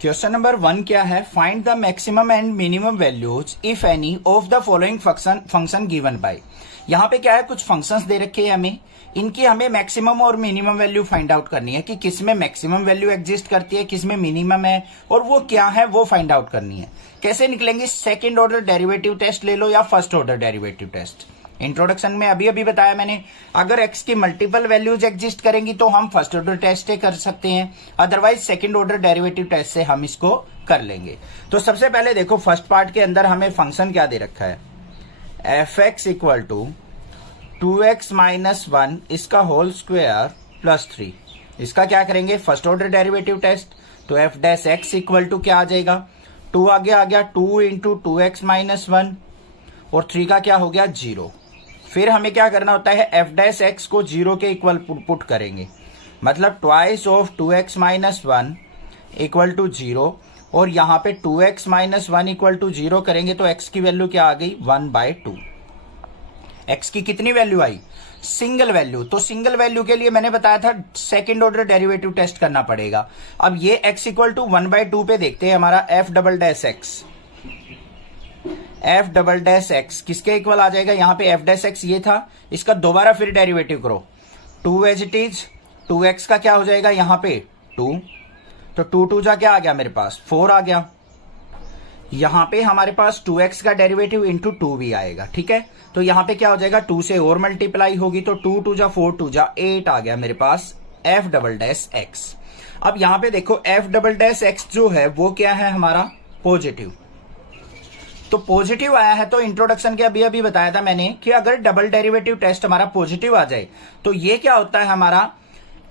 Question number 1 क्या है, find the maximum and minimum values if any of the following function given bye. यहाँ पे क्या है, कुछ फंक्शंस दे रखे हैं हमें, इनकी हमें मैक्सिमम और मिनिमम वैल्यू फाइंड आउट करनी है कि किस में मैक्सिमम वैल्यू एग्जिस्ट करती है, किस में मिनिमम है, और वो क्या है वो फाइंड आउट करनी है। कैसे निकलेंगे, सेकेंड ऑर्डर डेरिवेटिव टेस्ट ले लो या first order derivative test. Introduction में अभी अभी बताया मैंने, अगर x की मल्टीपल वैल्यूज एग्जिस्ट करेंगी तो हम फर्स्ट ऑर्डर टेस्ट कर सकते हैं, otherwise second order derivative test से हम इसको कर लेंगे। तो सबसे पहले देखो, फर्स्ट पार्ट के अंदर हमें फंक्शन क्या दे रखा है, f(x) equal to 2x minus 1 इसका होल स्क्वायर प्लस 3। इसका क्या करेंगे, फर्स्ट ऑर्डर डेरिवेटिव टेस्ट। तो f(x) इक्वल टू क्या आ जाएगा, 2 आगे आ गया, 2 इंटू 2x माइनस 1 और 3 का क्या हो गया 0। फिर हमें क्या करना होता है, f(x) को 0 के इक्वल पुट करेंगे, मतलब twice of 2x minus 1 equal to 0, और यहाँ पे 2x माइनस 1 इक्वल टू 0 करेंगे तो x की वैल्यू क्या आ गई 1/2। x की कितनी वैल्यू आई, सिंगल वैल्यू। तो सिंगल वैल्यू के लिए मैंने बताया था सेकेंड ऑर्डर डेरिवेटिव टेस्ट करना पड़ेगा। अब ये x इक्वल टू 1/2 पे देखते हैं, हमारा f(x) किसके इक्वल आ जाएगा, यहाँ पे f(x) ये था, इसका दोबारा फिर डेरिवेटिव करो, 2 एज इट इज, 2x का क्या हो जाएगा यहाँ पे 2, तो 2 2 जा क्या आ गया मेरे पास 4 आ गया। यहाँ पे हमारे पास 2x का डेरिवेटिव इंटू 2 भी आएगा, ठीक है। तो यहाँ पे क्या हो जाएगा, 2 से और मल्टीप्लाई होगी, तो 2 2 जा 4 2 जा 8 आ गया मेरे पास f(x). अब यहाँ पे देखो f(x) जो है वो क्या है हमारा पॉजिटिव। तो पॉजिटिव आया है, तो इंट्रोडक्शन के अभी अभी बताया था मैंने कि अगर डबल डेरिवेटिव टेस्ट हमारा पॉजिटिव आ जाए तो ये क्या होता है, हमारा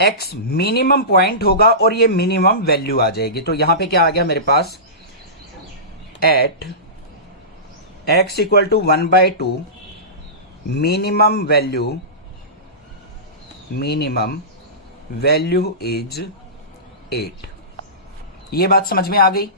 x मिनिमम पॉइंट होगा और ये मिनिमम वैल्यू आ जाएगी। तो यहां पे क्या आ गया मेरे पास, at x equal to 1/2 minimum value is 8। ये बात समझ में आ गई।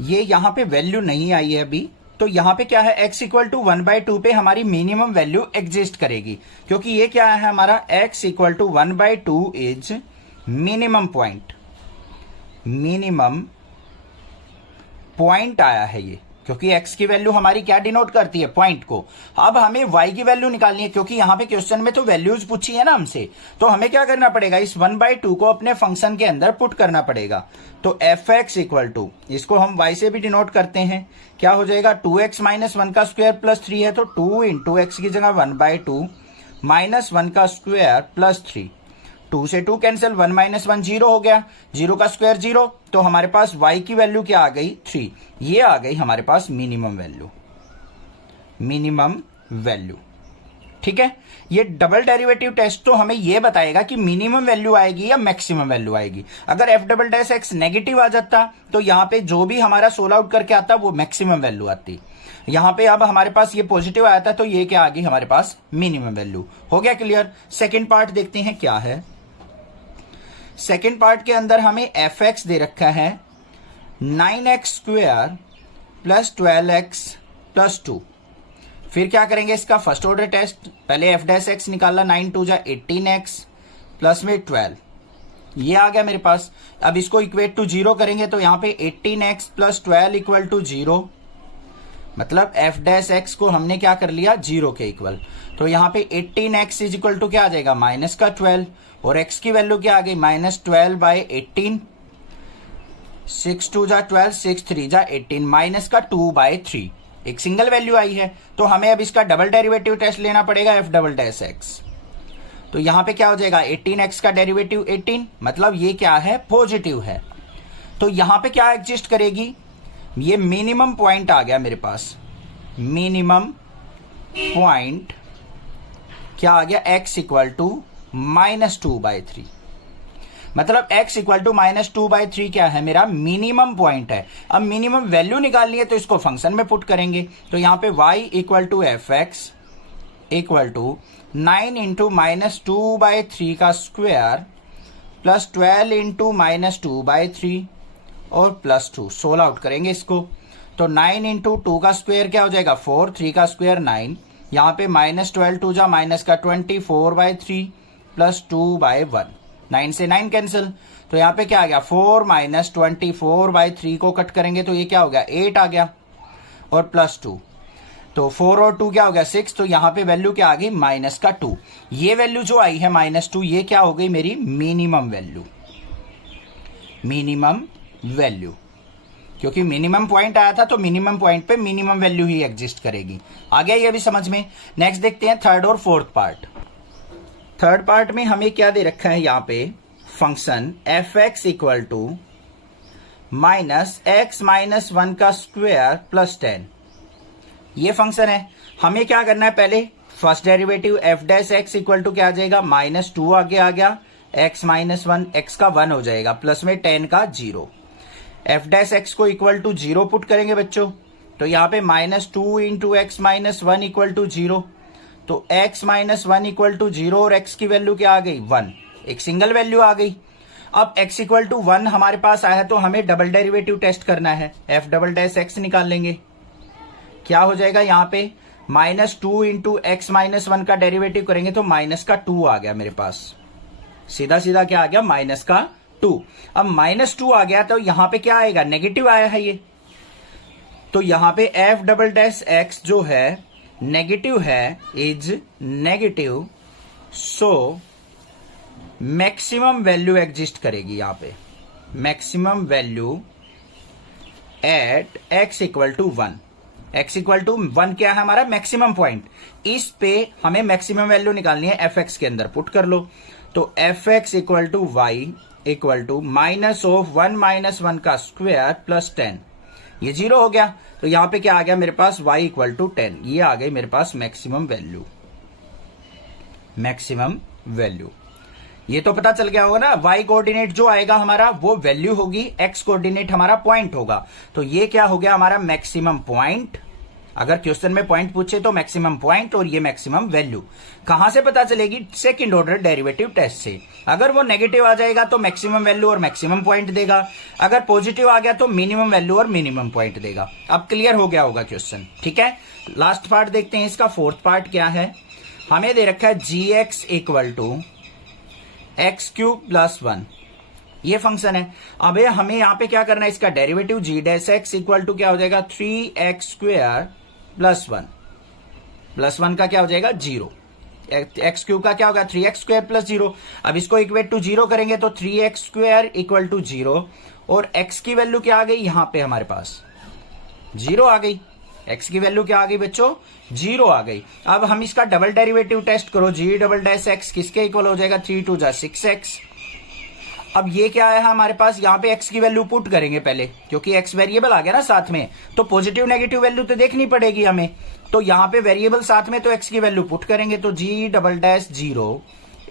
ये यहां पे वैल्यू नहीं आई है अभी, तो यहां पे क्या है, x इक्वल टू 1/2 पे हमारी मिनिमम वैल्यू एग्जिस्ट करेगी, क्योंकि ये क्या है हमारा x equal to 1/2 is minimum point आया है ये, क्योंकि x की वैल्यू हमारी क्या डिनोट करती है, पॉइंट को। अब हमें y की वैल्यू निकालनी है, क्योंकि यहां पे क्वेश्चन में तो वैल्यूज पूछी है ना हमसे, तो हमें क्या करना पड़ेगा, इस 1/2 को अपने फंक्शन के अंदर पुट करना पड़ेगा। तो f(x) इक्वल टू, इसको हम y से भी डिनोट करते हैं, क्या हो जाएगा 2x माइनस 1 का स्क्वायर प्लस 3 है, तो 2 इंटू x की जगह 1/2 माइनस 1 का स्क्वायर प्लस 3, 2 से 2 कैंसिल, 1 माइनस 1 0 हो गया, 0 का स्क्वायर 0, तो हमारे पास y की वैल्यू क्या आ गई 3। ये आ गई हमारे पास मिनिमम वैल्यू, ठीक है। ये डबल डेरिवेटिव टेस्ट तो हमें ये बताएगा कि मिनिमम वैल्यू आएगी या मैक्सिमम वैल्यू आएगी। अगर f(x) नेगेटिव आ जाता तो यहाँ पे जो भी हमारा सोल्व आउट करके आता वो मैक्सिमम वैल्यू आती। यहाँ पे अब हमारे पास ये पॉजिटिव आया था, तो ये क्या आ गई हमारे पास मिनिमम वैल्यू। हो गया क्लियर। सेकेंड पार्ट देखते हैं क्या है। सेकेंड पार्ट के अंदर हमें f(x) दे रखा है 9x² प्लस 12x प्लस 2। फिर क्या करेंगे, इसका फर्स्ट ऑर्डर टेस्ट, पहले f(x) निकाला, 9 2 जा 18x प्लस में 12, ये आ गया मेरे पास। अब इसको इक्वेट टू 0 करेंगे, तो यहाँ पे 18x प्लस 12 इक्वल टू 0, मतलब f(x) को हमने क्या कर लिया 0 के इक्वल। तो यहाँ पे 18x इज इक्वल टू क्या आ जाएगा माइनस का 12, और x की वैल्यू क्या आ गई -12/18, 6 2 जा 12, 6 3 जा 18, माइनस का 2/3, एक सिंगल वैल्यू आई है। तो हमें अब इसका डबल डेरिवेटिव टेस्ट लेना पड़ेगा f(x). तो यहां पे क्या हो जाएगा, 18x का डेरिवेटिव 18, मतलब ये क्या है पॉजिटिव है। तो यहां पे क्या एग्जिस्ट करेगी, ये मिनिमम पॉइंट आ गया मेरे पास, मिनिमम पॉइंट क्या आ गया, x इक्वल टू -2/3, मतलब x इक्वल टू -2/3 क्या है मेरा मिनिमम पॉइंट है। अब मिनिमम वैल्यू निकालनी है तो इसको फंक्शन में पुट करेंगे। तो यहां पे y equal to f(x) equal to 9 into -2/3 का स्क्वायर प्लस 12 इंटू -2/3 और प्लस 2, सोल्व आउट करेंगे इसको। तो 9 इंटू 2 का स्क्वायर क्या हो जाएगा 4, 3 का स्क्वायर 9, यहाँ पे -12 2 जा माइनस का 24/3 प्लस 2/1, 9 से 9 कैंसिल, तो यहाँ पे क्या आ गया 4 माइनस 24/3 को कट करेंगे तो ये क्या हो गया 8 आ गया और +2, तो 4 और 2 क्या हो गया 6, तो यहाँ पे वैल्यू क्या आ गई -2। ये वैल्यू जो आई है -2 ये क्या हो गई मेरी मिनिमम वैल्यू, मिनिमम वैल्यू, क्योंकि मिनिमम पॉइंट आया था तो मिनिमम पॉइंट पे मिनिमम वैल्यू ही एग्जिस्ट करेगी। आ गया ये भी समझ में। नेक्स्ट देखते हैं थर्ड और फोर्थ पार्ट। थर्ड पार्ट में हमें क्या दे रखा है यहाँ पे function f(x) equal to -x-1 का स्क्वायर +10। ये फंक्शन है। हमें क्या करना है पहले first derivative f(x) equal to क्या आ जाएगा -2 आगे आ गया x -1 x का 1 हो जाएगा प्लस में 10 का 0। f(x) को इक्वल टू 0 पुट करेंगे बच्चों तो यहाँ पे -2 इंटू x -1 इक्वल टू 0, तो x -1 इक्वल टू 0 और x की वैल्यू क्या आ गई 1, एक सिंगल वैल्यू आ गई। अब x इक्वल टू 1 हमारे पास आया तो हमें डबल डेरिवेटिव टेस्ट करना है, f(x) निकाल लेंगे। क्या हो जाएगा यहाँ पे -2 इंटू x -1 का डेरिवेटिव करेंगे तो -2 आ गया मेरे पास, सीधा सीधा क्या आ गया -2। अब -2 आ गया तो यहां पे क्या आएगा नेगेटिव आया है ये, तो यहां पे f(x) जो है नेगेटिव है, is negative, so maximum value exist करेगी यहां पे, maximum value at x equal to 1। x equal to 1 क्या है हमारा मैक्सिमम पॉइंट, इस पे हमें मैक्सिमम वैल्यू निकालनी है, fx के अंदर पुट कर लो तो fx equal to y equal to -1 - 1 का स्क्वायर +10, ये 0 हो गया तो यहां पे क्या आ गया मेरे पास y इक्वल टू 10, ये आ गई मेरे पास मैक्सिमम वैल्यू, मैक्सिमम वैल्यू। ये तो पता चल गया होगा ना, y कोऑर्डिनेट जो आएगा हमारा वो वैल्यू होगी, x कोऑर्डिनेट हमारा पॉइंट होगा, तो ये क्या हो गया हमारा मैक्सिमम पॉइंट। अगर क्वेश्चन में पॉइंट पूछे तो मैक्सिमम पॉइंट और ये मैक्सिमम वैल्यू कहां से पता चलेगी, सेकंड ऑर्डर डेरिवेटिव टेस्ट से। अगर वो नेगेटिव आ जाएगा तो मैक्सिमम वैल्यू और मैक्सिमम पॉइंट देगा, अगर पॉजिटिव आ गया तो मिनिमम वैल्यू और मिनिमम पॉइंट देगा। अब क्लियर हो गया होगा क्वेश्चन, ठीक है। लास्ट पार्ट देखते हैं, इसका फोर्थ पार्ट क्या है। हमें दे रखा है gx इक्वल टू x³ + 1, ये फंक्शन है। अब हमें यहां पे क्या करना है, इसका डेरिवेटिव g' इक्वल टू क्या हो जाएगा 3x² + 1, +1 का क्या हो जाएगा 0, x³ का क्या होगा 3x² + 0। अब इसको इक्वेट टू 0 करेंगे तो 3x² इक्वल टू 0 और x की वैल्यू क्या आ गई यहां पे हमारे पास 0 आ गई, x की वैल्यू क्या आ गई बच्चों 0 आ गई। अब हम इसका डबल डेरिवेटिव टेस्ट करो, g'(x) किसके इक्वल हो जाएगा 3 × 2 = 6x। अब ये क्या है हमारे पास, यहाँ पे x की वैल्यू पुट करेंगे पहले, क्योंकि x वेरिएबल आ गया ना साथ में, तो पॉजिटिव नेगेटिव वैल्यू तो देखनी पड़ेगी हमें, तो यहाँ पे वेरिएबल साथ में तो x की वैल्यू पुट करेंगे तो g'0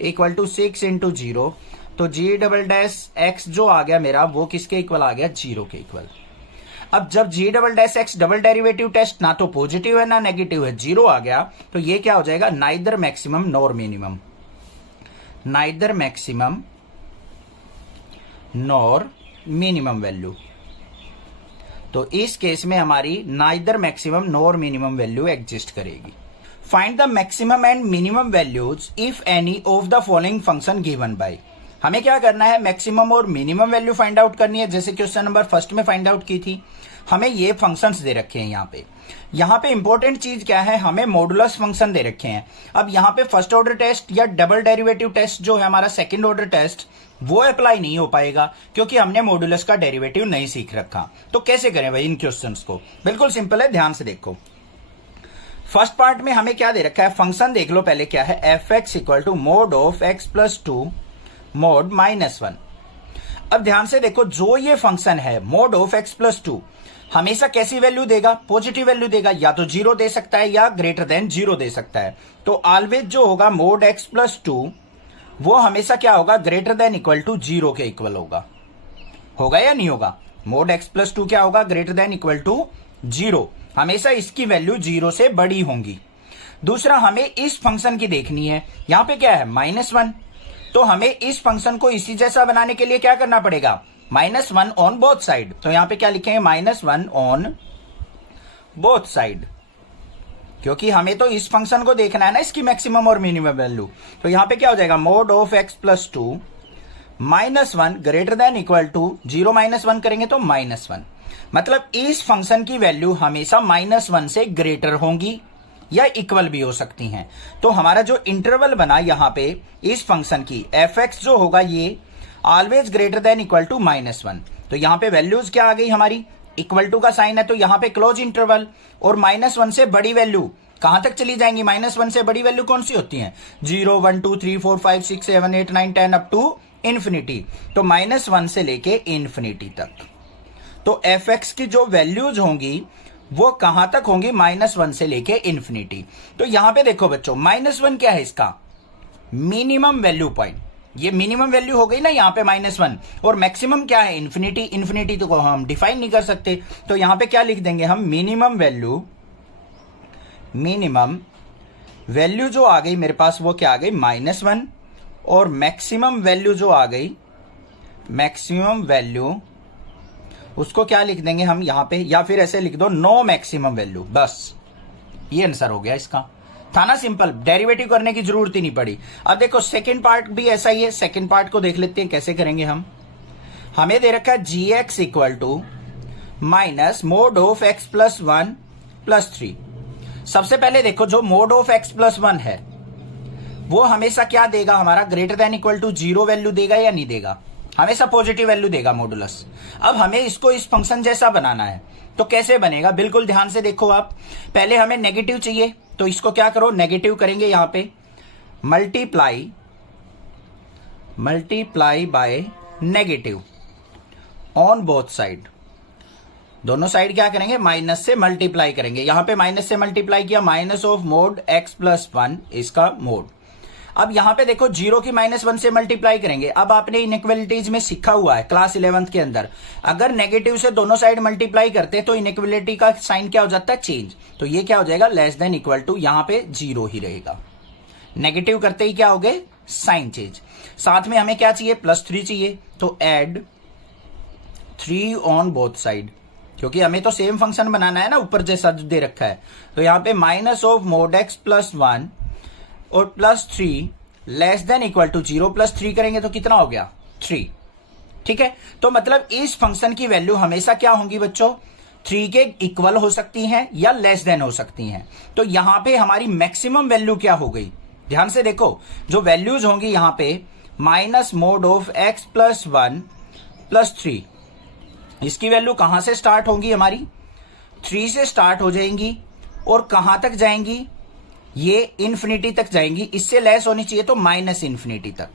इक्वल टू 6 × 0, तो g'(x) जो आ गया मेरा वो किसके इक्वल आ गया 0 के इक्वल। अब जब g'(x) डबल डेरिवेटिव टेस्ट ना तो पॉजिटिव है ना नेगेटिव है, 0 आ गया, तो ये क्या हो जाएगा neither maximum nor minimum, neither maximum nor minimum value. तो इस केस में हमारी neither maximum nor minimum value exist करेगी। Find the maximum and minimum values if any of the following function given by. हमें क्या करना है मैक्सिमम और मिनिमम वैल्यू फाइंड आउट करनी है, जैसे क्वेश्चन नंबर फर्स्ट में फाइंड आउट की थी। हमें ये फंक्शंस दे रखे हैं यहाँ पे इंपॉर्टेंट चीज क्या है, हमें मॉडुलस फंक्शन दे रखे हैं। अब यहाँ पे फर्स्ट ऑर्डर टेस्ट या डबल डेरिवेटिव टेस्ट जो है हमारा सेकंड ऑर्डर टेस्ट वो अप्लाई नहीं हो पाएगा, क्योंकि हमने मॉडुलस का डेरिवेटिव नहीं सीख रखा। तो कैसे करें भाई इन क्वेश्चंस को, बिल्कुल सिंपल है, ध्यान से देखो। फर्स्ट पार्ट में हमें क्या दे रखा है, फंक्शन देख लो पहले क्या है, f(x) equal to mod of x + 2 mod -1। अब ध्यान से देखो, जो ये फंक्शन है mod of x + 2 हमेशा कैसी वैल्यू देगा, पॉजिटिव वैल्यू देगा, या तो 0 दे सकता है या >0 दे सकता है। तो ऑलवेज जो होगा mod x + 2 वो हमेशा क्या होगा > 0 के इक्वल होगा या नहीं होगा। mod x + 2 क्या होगा > 0, हमेशा इसकी वैल्यू 0 से बड़ी होंगी। दूसरा हमें इस फंक्शन की देखनी है, यहां पे क्या है -1, तो हमें इस फंक्शन को इसी जैसा बनाने के लिए क्या करना पड़ेगा -1 ऑन बोथ साइड। तो यहां पे क्या लिखेंगे -1 ऑन बोथ साइड, क्योंकि हमें तो इस फंक्शन को देखना है ना इसकी मैक्सिमम और मिनिमम वैल्यू। तो यहां पे क्या हो जाएगा mod of x + 2 -1 greater than equal to 0 -1 करेंगे तो -1। मतलब इस फंक्शन की वैल्यू हमेशा -1 से ग्रेटर होंगी या इक्वल भी हो सकती हैं। तो हमारा जो इंटरवल बना यहां पे इस फंक्शन की f(x) जो होगा ये always greater than equal to -1। तो यहां पे वैल्यूज क्या आ गई हमारी, इक्वल टू का साइन है तो यहां पे क्लोज इंटरवल, और -1 से बड़ी वैल्यू कहां तक चली जाएंगी, -1 से बड़ी वैल्यू कौन सी होती है, 0 1 2 3 4 5 6 7 8 9 10 अप टू इंफिनिटी। तो -1 से लेके इंफिनिटी तक। तो f(x) की जो वैल्यूज होंगी वो कहां तक होंगी, -1 से लेके इंफिनिटी। तो यहां पे देखो बच्चों, -1 क्या है, इसका मिनिमम वैल्यू पॉइंट, ये मिनिमम वैल्यू हो गई ना यहां पे -1, और मैक्सिमम क्या है, इंफिनिटी। इंफिनिटी तो हम डिफाइन नहीं कर सकते, तो यहां पे क्या लिख देंगे हम, मिनिमम वैल्यू जो आ गई मेरे पास वो क्या आ गई, -1, और मैक्सिमम वैल्यू जो आ गई, मैक्सिमम वैल्यू उसको क्या लिख देंगे हम यहां पे, या फिर ऐसे लिख दो नो मैक्सिमम वैल्यू। बस ये आंसर हो गया इसका, था ना सिंपल, डेरिवेटिव करने की जरूरत ही नहीं पड़ी। अब देखो सेकंड पार्ट भी ऐसा ही है, सेकंड पार्ट को देख लेते हैं कैसे करेंगे हम। हमें दे रखा है gx equal to minus mod of x plus 1 plus 3। सबसे पहले देखो जो मोड ऑफ x प्लस 1 है वो हमेशा क्या देगा, हमारा greater than equal to 0 value देगा या नहीं देगा, हमेशा पॉजिटिव वैल्यू देगा मॉडुलस। अब हमें इसको इस फंक्शन जैसा बनाना है, तो कैसे बनेगा, बिल्कुल ध्यान से देखो आप। पहले हमें नेगेटिव चाहिए, तो इसको क्या करो, नेगेटिव करेंगे यहां पे, multiply by negative on both side. दोनों साइड क्या करेंगे, माइनस से मल्टीप्लाई करेंगे। यहां पे माइनस से मल्टीप्लाई किया, minus of mode x plus 1 इसका मोड। अब यहां पे देखो 0 की -1 से मल्टीप्लाई करेंगे। अब आपने इनइक्वालिटीज में सीखा हुआ है क्लास 11th के अंदर, अगर नेगेटिव से दोनों साइड मल्टीप्लाई करते हैं तो इनइक्वालिटी का साइन क्या हो जाता है, चेंज। तो ये क्या हो जाएगा, लेस देन इक्वल टू, यहां पे 0 ही रहेगा। नेगेटिव करते ही क्या हो गए, साइन चेंज। साथ में हमें क्या चाहिए, +3 चाहिए, तो एड 3 ऑन बोथ साइड, क्योंकि हमें तो सेम फंक्शन बनाना है ना, ऊपर जैसा दे रखा है। तो यहां पे minus of mode x plus 1 और +3 लेस देन इक्वल टू 0, +3 करेंगे तो कितना हो गया, 3। ठीक है, तो मतलब इस फंक्शन की वैल्यू हमेशा क्या होंगी बच्चों, 3 के इक्वल हो सकती हैं या लेस देन हो सकती हैं। तो यहां पे हमारी मैक्सिमम वैल्यू क्या हो गई, ध्यान से देखो, जो वैल्यूज होंगी यहां पे minus mod of x plus 1 plus 3, इसकी वैल्यू कहां से स्टार्ट होंगी, हमारी 3 से स्टार्ट हो जाएंगी और कहां तक जाएंगी, ये इंफिनिटी तक जाएंगी। इससे लेस होनी चाहिए तो माइनस इंफिनिटी तक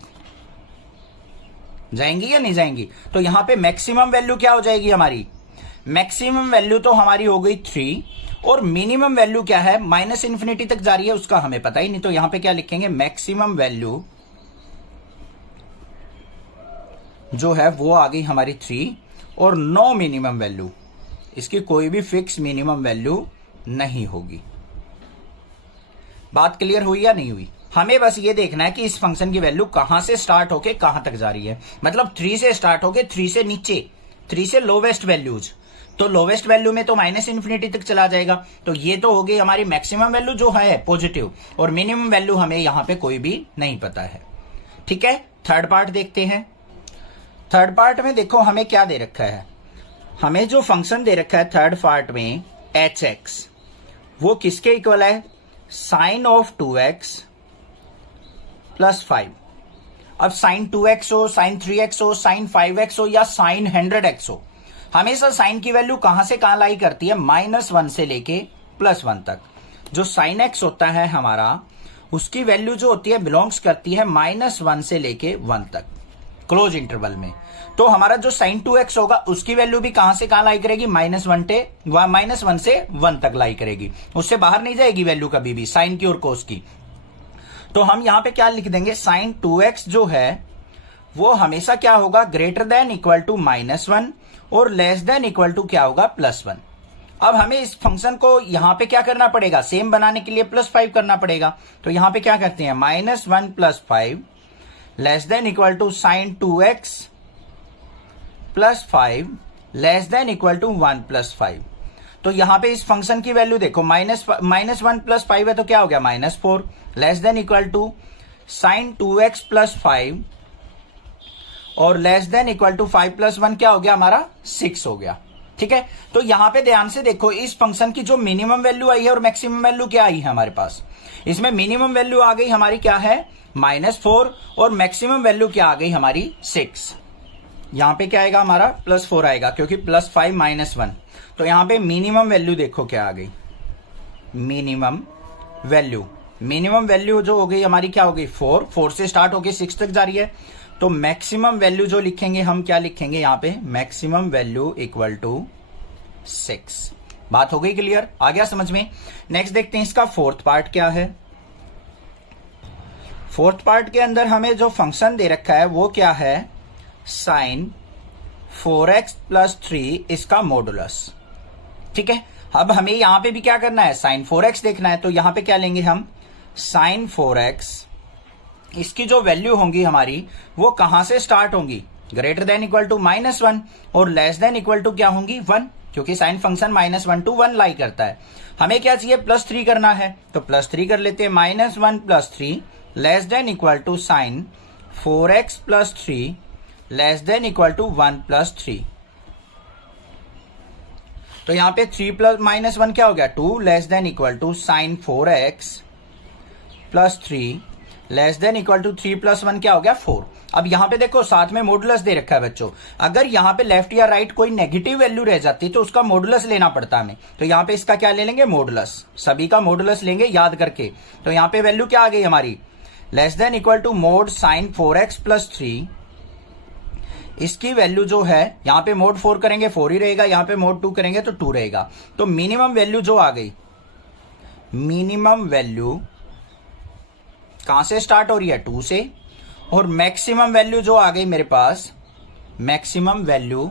जाएंगी या नहीं जाएंगी। तो यहां पे मैक्सिमम वैल्यू क्या हो जाएगी हमारी, मैक्सिमम वैल्यू तो हमारी हो गई 3, और मिनिमम वैल्यू क्या है, माइनस इंफिनिटी तक जा रही है, उसका हमें पता ही नहीं। तो यहां पे क्या लिखेंगे, मैक्सिमम वैल्यू जो है वो आ गई हमारी 3, और नो मिनिमम वैल्यू, इसकी कोई भी फिक्स मिनिमम वैल्यू नहीं होगी। बात क्लियर हुई या नहीं हुई। हमें बस ये देखना है कि इस फंक्शन की वैल्यू कहां से स्टार्ट होके कहां तक जा रही है। मतलब 3 से स्टार्ट होके 3 से नीचे, 3 से लोवेस्ट वैल्यूज, तो लोवेस्ट वैल्यू में तो माइनस इंफिनिटी तक चला जाएगा। तो ये तो हो गई हमारी मैक्सिमम वैल्यू जो है पॉजिटिव, और मिनिमम वैल्यू हमें यहां पे कोई भी नहीं पता है। ठीक है, थर्ड पार्ट देखते हैं। थर्ड पार्ट में देखो हमें क्या दे रखा है, हमें जो फंक्शन दे रखा है थर्ड पार्ट में hx, वो किसके इक्वल है, साइन ऑफ 2x प्लस 5। अब साइन 2x हो, साइन 3x हो, साइन 5x हो या साइन 100x हो, हमेशा साइन की वैल्यू कहां से कहां लाई करती है, -1 से लेके +1 तक। जो साइन x होता है हमारा, उसकी वैल्यू जो होती है बिलोंग्स करती है -1 से लेके 1 तक क्लोज इंटरवल में। तो हमारा जो साइन 2x होगा उसकी वैल्यू भी कहां से कहां लाई करेगी, -1 से 1 तक लाई करेगी, उससे बाहर नहीं जाएगी वैल्यू कभी भी, साइन की और कोस की। तो हम यहां पे क्या लिख देंगे, साइन 2x जो है वो हमेशा क्या होगा, ग्रेटर देन इक्वल टू -1 और लेस देन इक्वल टू क्या होगा, +1। अब हमें इस फंक्शन को यहां पे क्या करना पड़ेगा, सेम बनाने के लिए +5 करना पड़ेगा। तो यहां पे क्या करते हैं, -1 + 5 less than equal to sine 2x + 5 less than equal to 1 + 5। तो यहां पे इस फंक्शन की वैल्यू देखो, -1 + 5 है तो क्या हो गया, -4 less than equal to sine 2x + 5 और लेस देन इक्वल टू 5 + 1 क्या हो गया हमारा 6 हो गया। ठीक है, तो यहां पे ध्यान से देखो इस फंक्शन की जो मिनिमम वैल्यू आई है और मैक्सिमम वैल्यू क्या आई है हमारे पास। इसमें मिनिमम वैल्यू आ गई हमारी क्या है -4 और मैक्सिमम वैल्यू क्या आ गई हमारी 6। यहां पे क्या आएगा हमारा +4 आएगा क्योंकि +5 - 1। तो यहां पे मिनिमम वैल्यू देखो क्या आ गई, मिनिमम वैल्यू जो हो गई हमारी क्या हो गई 4 से स्टार्ट होके 6 तक जा रही है। तो मैक्सिमम वैल्यू जो लिखेंगे हम क्या लिखेंगे यहां पे मैक्सिमम वैल्यू इक्वल टू 6। बात हो गई क्लियर, आ गया समझ में। नेक्स्ट देखते हैं इसका फोर्थ पार्ट क्या है। फोर्थ पार्ट के अंदर हमें जो फंक्शन दे रखा है वो क्या है sin 4x + 3 इसका मॉडुलस। ठीक है, अब हमें यहां पे भी क्या करना है sin 4x देखना है। तो यहां पे क्या लेंगे हम sin 4x, इसकी जो वैल्यू होंगी हमारी वो कहां से स्टार्ट होंगी, ग्रेटर देन इक्वल टू -1 और लेस देन इक्वल टू क्या होंगी 1, क्योंकि साइन फंक्शन -1 to 1 लाई करता है। हमें क्या चाहिए +3 करना है, तो +3 कर लेते हैं। -1 + 3 less than equal to sine 4x + 3 less than equal to 1 + 3। तो यहां पे 3 + -1 क्या हो गया 2 less than equal to sine 4x + 3 less than equal to 3 + 1 क्या हो गया 4। अब यहां पे देखो साथ में मॉडुलस दे रखा है बच्चों, अगर यहां पे लेफ्ट या राइट कोई नेगेटिव वैल्यू रह जाती तो उसका मॉडुलस लेना पड़ता हमें। तो यहां पे इसका क्या ले लेंगे मॉडुलस, सभी का मॉडुलस लेंगे याद करके। तो यहां पे वैल्यू क्या आ गई हमारी less than equal to mod sine 4x + 3, इसकी वैल्यू जो है यहां पे मोड 4 करेंगे 4 ही रहेगा, यहां पे मोड 2 करेंगे तो 2 रहेगा। तो मिनिमम वैल्यू जो आ गई, मिनिमम वैल्यू कहां से स्टार्ट हो रही है 2 से, और मैक्सिमम वैल्यू जो आ गई मेरे पास, मैक्सिमम वैल्यू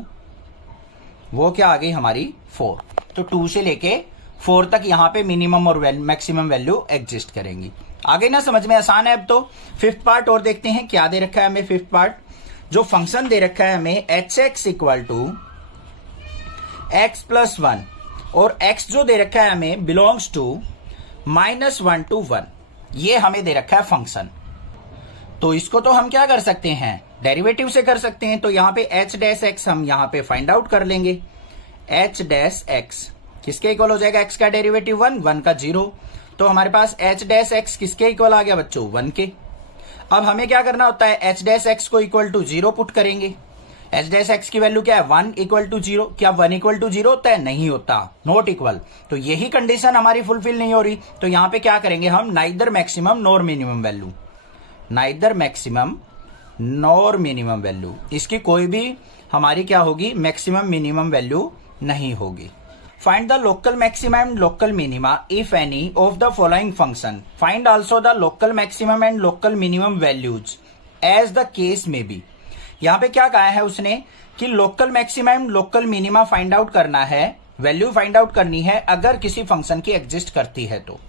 वो क्या आ गई हमारी 4। तो 2 से लेके 4 तक यहां पे मिनिमम और मैक्सिमम वैल्यू एग्जिस्ट करेंगी। आ गई ना समझ में, आसान है। अब तो फिफ्थ पार्ट और देखते हैं क्या दे रखा है हमें। फिफ्थ पार्ट जो फंक्शन दे रखा है हमें hx इक्वल टू x + 1 और x जो दे रखा है हमें बिलोंग्स टू -1 to 1, ये हमें दे रखा है फंक्शन। तो इसको तो हम क्या कर सकते हैं डेरिवेटिव से कर सकते हैं। तो यहां पे h' हम यहां पे फाइंड आउट कर लेंगे। h' किसके इक्वल हो जाएगा, x का डेरिवेटिव 1 का 0। तो हमारे पास h' किसके इक्वल आ गया बच्चों 1 के। अब हमें क्या करना होता है h' को इक्वल टू 0 पुट करेंगे। h' की वैल्यू क्या है 1 इक्वल टू 0। क्या 1 इक्वल टू 0 होता है, नहीं होता, नॉट इक्वल। तो यही कंडीशन हमारी फुलफिल नहीं हो रही। तो यहां पे क्या करेंगे हम neither maximum nor minimum value, neither maximum nor minimum value, इसकी कोई भी हमारी क्या होगी मैक्सिमम मिनिमम वैल्यू नहीं होगी। Find the local maximum and local minima if any of the following function, find also the local maximum and local minimum values as the case may be. यहां पे क्या कहा है उसने कि local maximum local minima find out करना है, value find out करनी है अगर किसी फंक्शन की एग्जिस्ट करती है तो।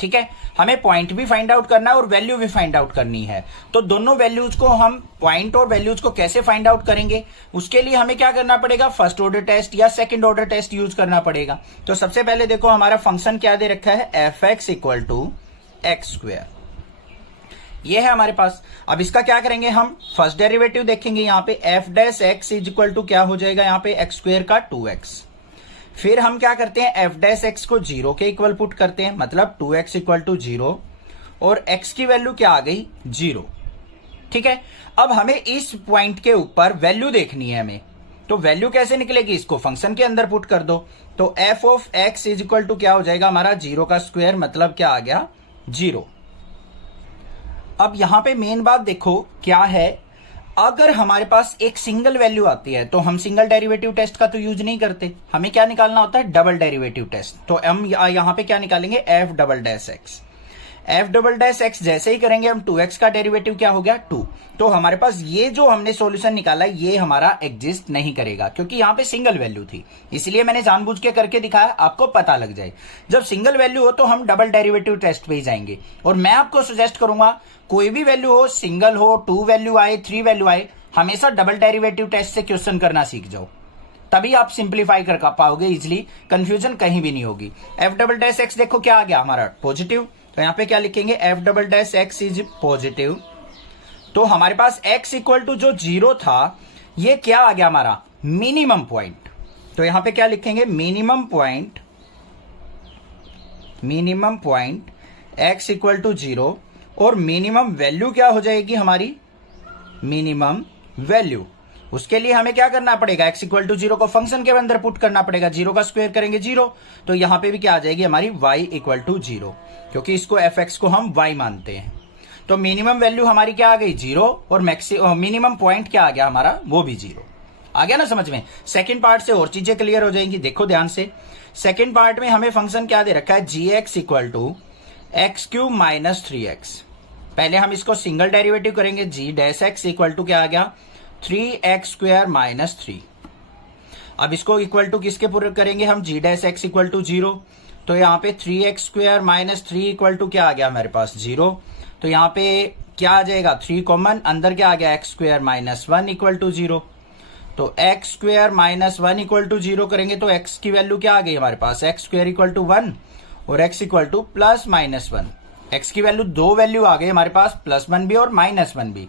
ठीक है, हमें पॉइंट भी फाइंड आउट करना है और वैल्यू भी फाइंड आउट करनी है। तो दोनों वैल्यूज को हम पॉइंट और वैल्यूज को कैसे फाइंड आउट करेंगे, उसके लिए हमें क्या करना पड़ेगा फर्स्ट ऑर्डर टेस्ट या सेकंड ऑर्डर टेस्ट यूज करना पड़ेगा। तो सबसे पहले देखो हमारा फंक्शन क्या दे रखा है f(x) इक्वल टू x², ये है हमारे पास। अब इसका क्या करेंगे हम फर्स्ट डेरिवेटिव देखेंगे। यहाँ पे f' इज इक्वल टू क्या हो जाएगा यहाँ पे x² का 2x। फिर हम क्या करते हैं f' को 0 के इक्वल पुट करते हैं, मतलब 2x इक्वल टू 0 और x की वैल्यू क्या आ गई 0। ठीक है, अब हमें इस पॉइंट के ऊपर वैल्यू देखनी है हमें। तो वैल्यू कैसे निकलेगी, इसको फंक्शन के अंदर पुट कर दो। तो f(x) इज इक्वल टू क्या हो जाएगा हमारा 0 का स्क्वायर, मतलब क्या आ गया 0। अब यहां पे मेन बात देखो क्या है, अगर हमारे पास एक सिंगल वैल्यू आती है तो हम सिंगल डेरिवेटिव टेस्ट का तो यूज नहीं करते, हमें क्या निकालना होता है डबल डेरिवेटिव टेस्ट। तो हम यहां पे क्या निकालेंगे f''x। f''x जैसे ही करेंगे हम 2x का डेरिवेटिव क्या हो गया 2। तो हमारे पास ये जो हमने सॉल्यूशन निकाला ये हमारा एग्जिस्ट नहीं करेगा, क्योंकि यहां पे सिंगल वैल्यू थी, इसलिए मैंने जानबूझ के करके दिखाया, आपको पता लग जाए। जब सिंगल वैल्यू हो तो हम डबल डेरिवेटिव टेस्ट पे ही जाएंगे। और मैं आपको सजेस्ट करूंगा कोई भी वैल्यू हो, सिंगल हो, 2 वैल्यू आए, 3 वैल्यू आए, हमेशा डबल डेरिवेटिव टेस्ट से क्वेश्चन करना सीख जाओ, तभी आप सिंप्लीफाई कर पाओगे इजिली, कंफ्यूजन कहीं भी नहीं होगी। f''x देखो क्या आ गया हमारा पॉजिटिव, तो यहां पे क्या लिखेंगे f''x इज पॉजिटिव। तो हमारे पास x इक्वल टू जो 0 था ये क्या आ गया हमारा मिनिमम पॉइंट। तो यहां पे क्या लिखेंगे minimum point x equal to 0 और मिनिमम वैल्यू क्या हो जाएगी हमारी मिनिमम वैल्यू। उसके लिए हमें क्या करना पड़ेगा x इक्वल टू 0 को फंक्शन के अंदर पुट करना पड़ेगा, 0 का स्क्वायर करेंगे 0, तो यहां पे भी क्या आ जाएगी हमारी y इक्वल टू 0, क्योंकि इसको fx को हम y मानते हैं। तो मिनिमम वैल्यू हमारी क्या आ गई 0 और मिनिमम पॉइंट क्या आ गया हमारा वो भी 0 आ गया ना समझ में। सेकंड पार्ट से और चीजें क्लियर हो जाएंगी, देखो ध्यान से। सेकंड पार्ट में हमें फंक्शन क्या दे रखा है gx equal to x cube minus 3x। पहले हम इसको सिंगल डेरिवेटिव करेंगे, g dash x equal to क्या आ गया 3x स्क्वायर माइनस 3। अब इसको इक्वल टू किसके पूरे करेंगे हम g dash x equal to 0, तो यहाँ पे 3x square minus 3 equal to क्या आ गया हमारे पास 0। तो यहाँ पे क्या आ जाएगा 3 कॉमन, अंदर क्या आ गया x square minus 1 equal to 0। तो x square minus 1 equal to 0 करेंगे तो x की वैल्यू क्या आ गई हमारे पास x स्क्वायर इक्वल टू 1 और x equal two plus minus 1। x की वैल्यू दो वैल्यू आ गई हमारे पास प्लस 1 भी और माइनस 1 भी।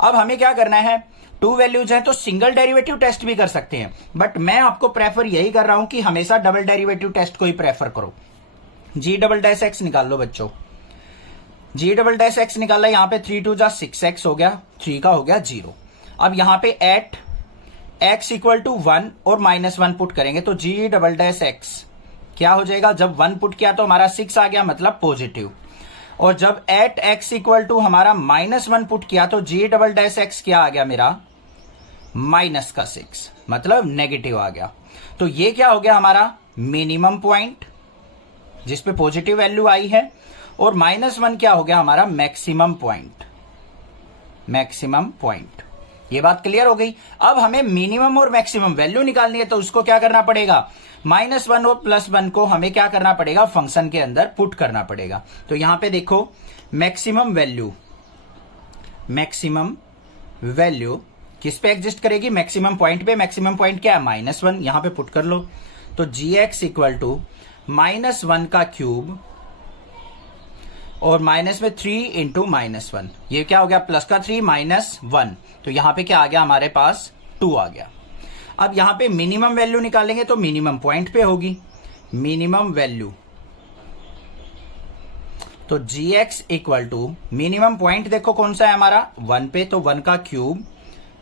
अब हमें क्या करना है, टू वैल्यूज हैं तो सिंगल डेरिवेटिव टेस्ट भी कर सकते हैं, बट मैं आपको प्रेफर यही कर रहा हूं कि हमेशा डबल डेरिवेटिव टेस्ट को ही प्रेफर करो। g डबल डैश एक्स निकाल लो बच्चों, g डबल डैश एक्स निकाला, यहां पे 3 2 जा 6x हो गया, 3 का हो गया 0। अब यहां पे एट x इक्वल टू 1 और माइनस 1 पुट करेंगे तो g डबल डैश एक्स क्या हो जाएगा, जब 1 पुट किया तो हमारा 6 आ गया मतलब पॉजिटिव, और जब एट x इक्वल टू हमारा माइनस 1 पुट किया तो g डबल डैश एक्स क्या आ गया मेरा माइनस का 6 मतलब नेगेटिव आ गया। तो ये क्या हो गया हमारा मिनिमम पॉइंट जिसपे पॉजिटिव वैल्यू आई है, और माइनस 1 क्या हो गया हमारा मैक्सिमम पॉइंट। ये बात क्लियर हो गई। अब हमें मिनिमम और मैक्सिमम वैल्यू निकालनी है, तो उसको क्या करना पड़ेगा माइनस 1 और प्लस 1 को हमें क्या करना पड़ेगा फंक्शन के अंदर पुट करना पड़ेगा। तो यहां पे देखो मैक्सिमम वैल्यू किस पे एग्जिस्ट करेगी मैक्सिमम पॉइंट पे। मैक्सिमम पॉइंट क्या है माइनस 1, यहां पे पुट कर लो। तो gx इक्वल टू माइनस 1 का क्यूब और माइनस में 3 इंटू माइनस 1, ये क्या हो गया प्लस का 3 माइनस 1, तो यहां पे क्या आ गया हमारे पास 2 आ गया। अब यहां पे मिनिमम वैल्यू निकालेंगे तो मिनिमम पॉइंट पे होगी मिनिमम वैल्यू, तो gx equal to minimum point देखो कौन सा है हमारा 1 पे, तो 1 का क्यूब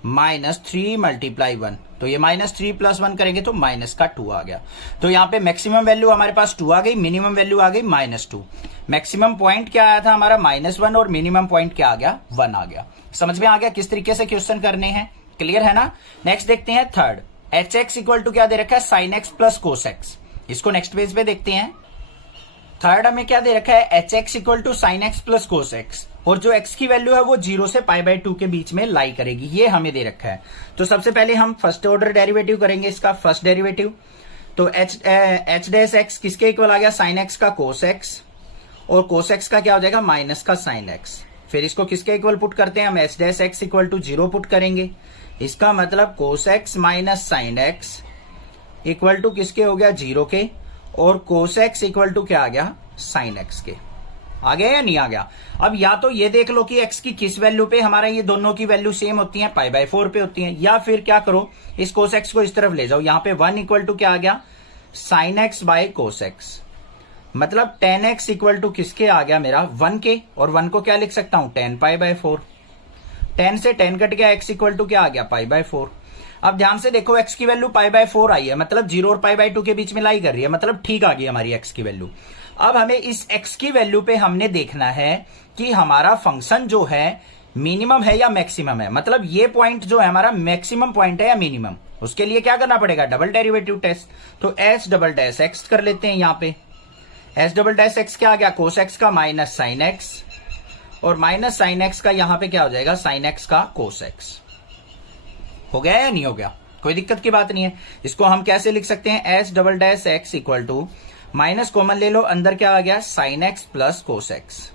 माइनस 3 मल्टीप्लाई 1, तो ये माइनस 3 प्लस 1 करेंगे तो माइनस का 2 आ गया। तो यहाँ पे मैक्सिमम वैल्यू हमारे पास 2 आ गई, मिनिमम वैल्यू आ गई माइनस 2। मैक्सिमम पॉइंट क्या आया था हमारा माइनस 1 और मिनिमम पॉइंट क्या आ गया 1 आ गया। समझ में आ गया किस तरीके से क्वेश्चन करने हैं, क्लियर है ना। नेक्स्ट देखते हैं third, h x equal to क्या दे रखा है sine x plus cos x. इसको नेक्स्ट पेज पे देखते हैं। थर्ड हमें क्या दे रखा है h x equal to sine x plus cos x, और जो x की वैल्यू है वो 0 से π/2 के बीच में लाई करेगी, ये हमें दे रखा है। तो सबसे पहले हम फर्स्ट ऑर्डर डेरिवेटिव करेंगे इसका, फर्स्ट डेरिवेटिव। तो एच डैश एक्स किसके इक्वल आ गया साइन एक्स का कोस एक्स, और कोस एक्स का क्या हो जाएगा माइनस का साइन एक्स। फिर इसको किसके इक्वल पुट करते हैं हम h dash x equal to 0 put करेंगे, इसका मतलब cos x minus sine x equal to किसके हो गया 0 के, और कोस एक्स इक्वल टू क्या आ गया साइन एक्स के। आ गया या नहीं आ गया। अब या तो ये देख लो कि x की किस वैल्यू पे हमारा ये दोनों की वैल्यू सेम होती है π/4 पे होती है, या फिर क्या करो इस कोस एक्स को इस तरफ ले जाओ, यहां पे 1 इक्वल टू क्या आ गया sine x by cos x, मतलब tan x इक्वल टू किसके आ गया मेरा 1 के, और 1 को क्या लिख सकता हूं tan π/4। tan से tan कट गया, x इक्वल टू क्या आ गया π/4। अब ध्यान से देखो x की वैल्यू π/4 आई है, मतलब 0 और π/2 के बीच में लाई कर रही है, मतलब ठीक आ गई हमारी x की वैल्यू। अब हमें इस x की वैल्यू पे हमने देखना है कि हमारा फंक्शन जो है मिनिमम है या मैक्सिमम है, मतलब ये पॉइंट जो है हमारा मैक्सिमम पॉइंट है या मिनिमम। उसके लिए क्या करना पड़ेगा डबल डेरिवेटिव टेस्ट। तो एच डबल डैश एक्स कर लेते हैं यहाँ पे। एच डबल डैश एक्स क्या आ गया कोस एक्स का माइनस साइन एक्स, और माइनस साइन एक्स का यहाँ पे क्या हो जाएगा साइन एक्स का कोस एक्स। हो गया या नहीं हो गया, कोई दिक्कत की बात नहीं है। इसको हम कैसे लिख सकते हैं h double dash x equal to minus common ले लो, अंदर क्या आ गया sine x plus cos x.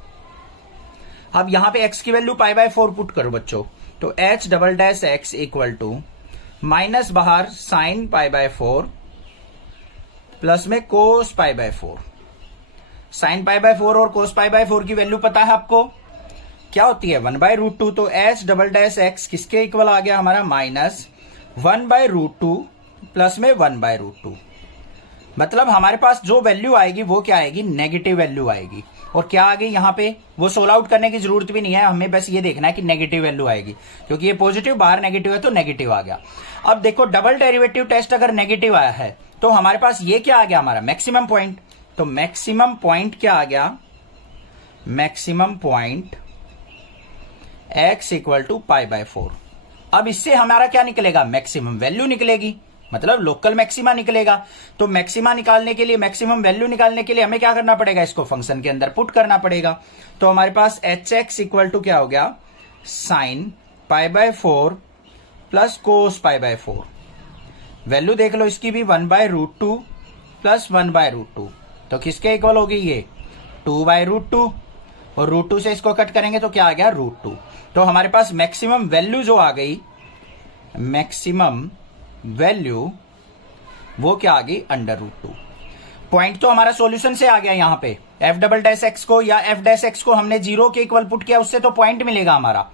अब यहां पे x की वैल्यू π/4 पुट करो बच्चों, तो h double dash x equal to minus बाहर साइन π/4 प्लस में कोस π/4। साइन π/4 और कोस π/4 की वैल्यू पता है आपको, क्या होती है 1/√2। तो एच डबल डैश एक्स किसके इक्वल आ गया हमारा, -1/√2 प्लस में 1/√2। मतलब हमारे पास जो वैल्यू आएगी वो क्या आएगी, नेगेटिव वैल्यू आएगी। और क्या आ गई यहाँ पे, वो सोल्व आउट करने की जरूरत भी नहीं है, हमें बस ये देखना है कि नेगेटिव वैल्यू आएगी, क्योंकि ये पॉजिटिव बाहर नेगेटिव है तो नेगेटिव आ गया। अब देखो डबल डेरिवेटिव टेस्ट अगर नेगेटिव आया है तो हमारे पास ये क्या आ गया हमारा मैक्सिमम पॉइंट। तो मैक्सिमम पॉइंट क्या आ गया, maximum point x equal to π/4। अब इससे हमारा क्या निकलेगा, मैक्सिमम वैल्यू निकलेगी, मतलब लोकल मैक्सिमा निकलेगा। तो मैक्सिमा निकालने के लिए, मैक्सिमम वैल्यू निकालने के लिए हमें क्या करना पड़ेगा, इसको फंक्शन के अंदर पुट करना पड़ेगा। तो हमारे पास hx इक्वल टू क्या हो गया, sin π/4 प्लस cos π/4। वैल्यू देख लो इसकी भी 1/√2 प्लस 1/√2। तो किसके इक्वल होगी ये, 2/√2। और √2 से इसको कट करेंगे तो क्या आ गया, √2। तो हमारे पास मैक्सिमम वैल्यू जो आ गई, मैक्सिमम वैल्यू वो क्या आ गई, √2। पॉइंट तो हमारा सॉल्यूशन से आ गया यहाँ पे, एफ डबल डैश एक्स को या एफ डैश एक्स को हमने 0 के इक्वल पुट किया, उससे तो पॉइंट मिलेगा हमारा।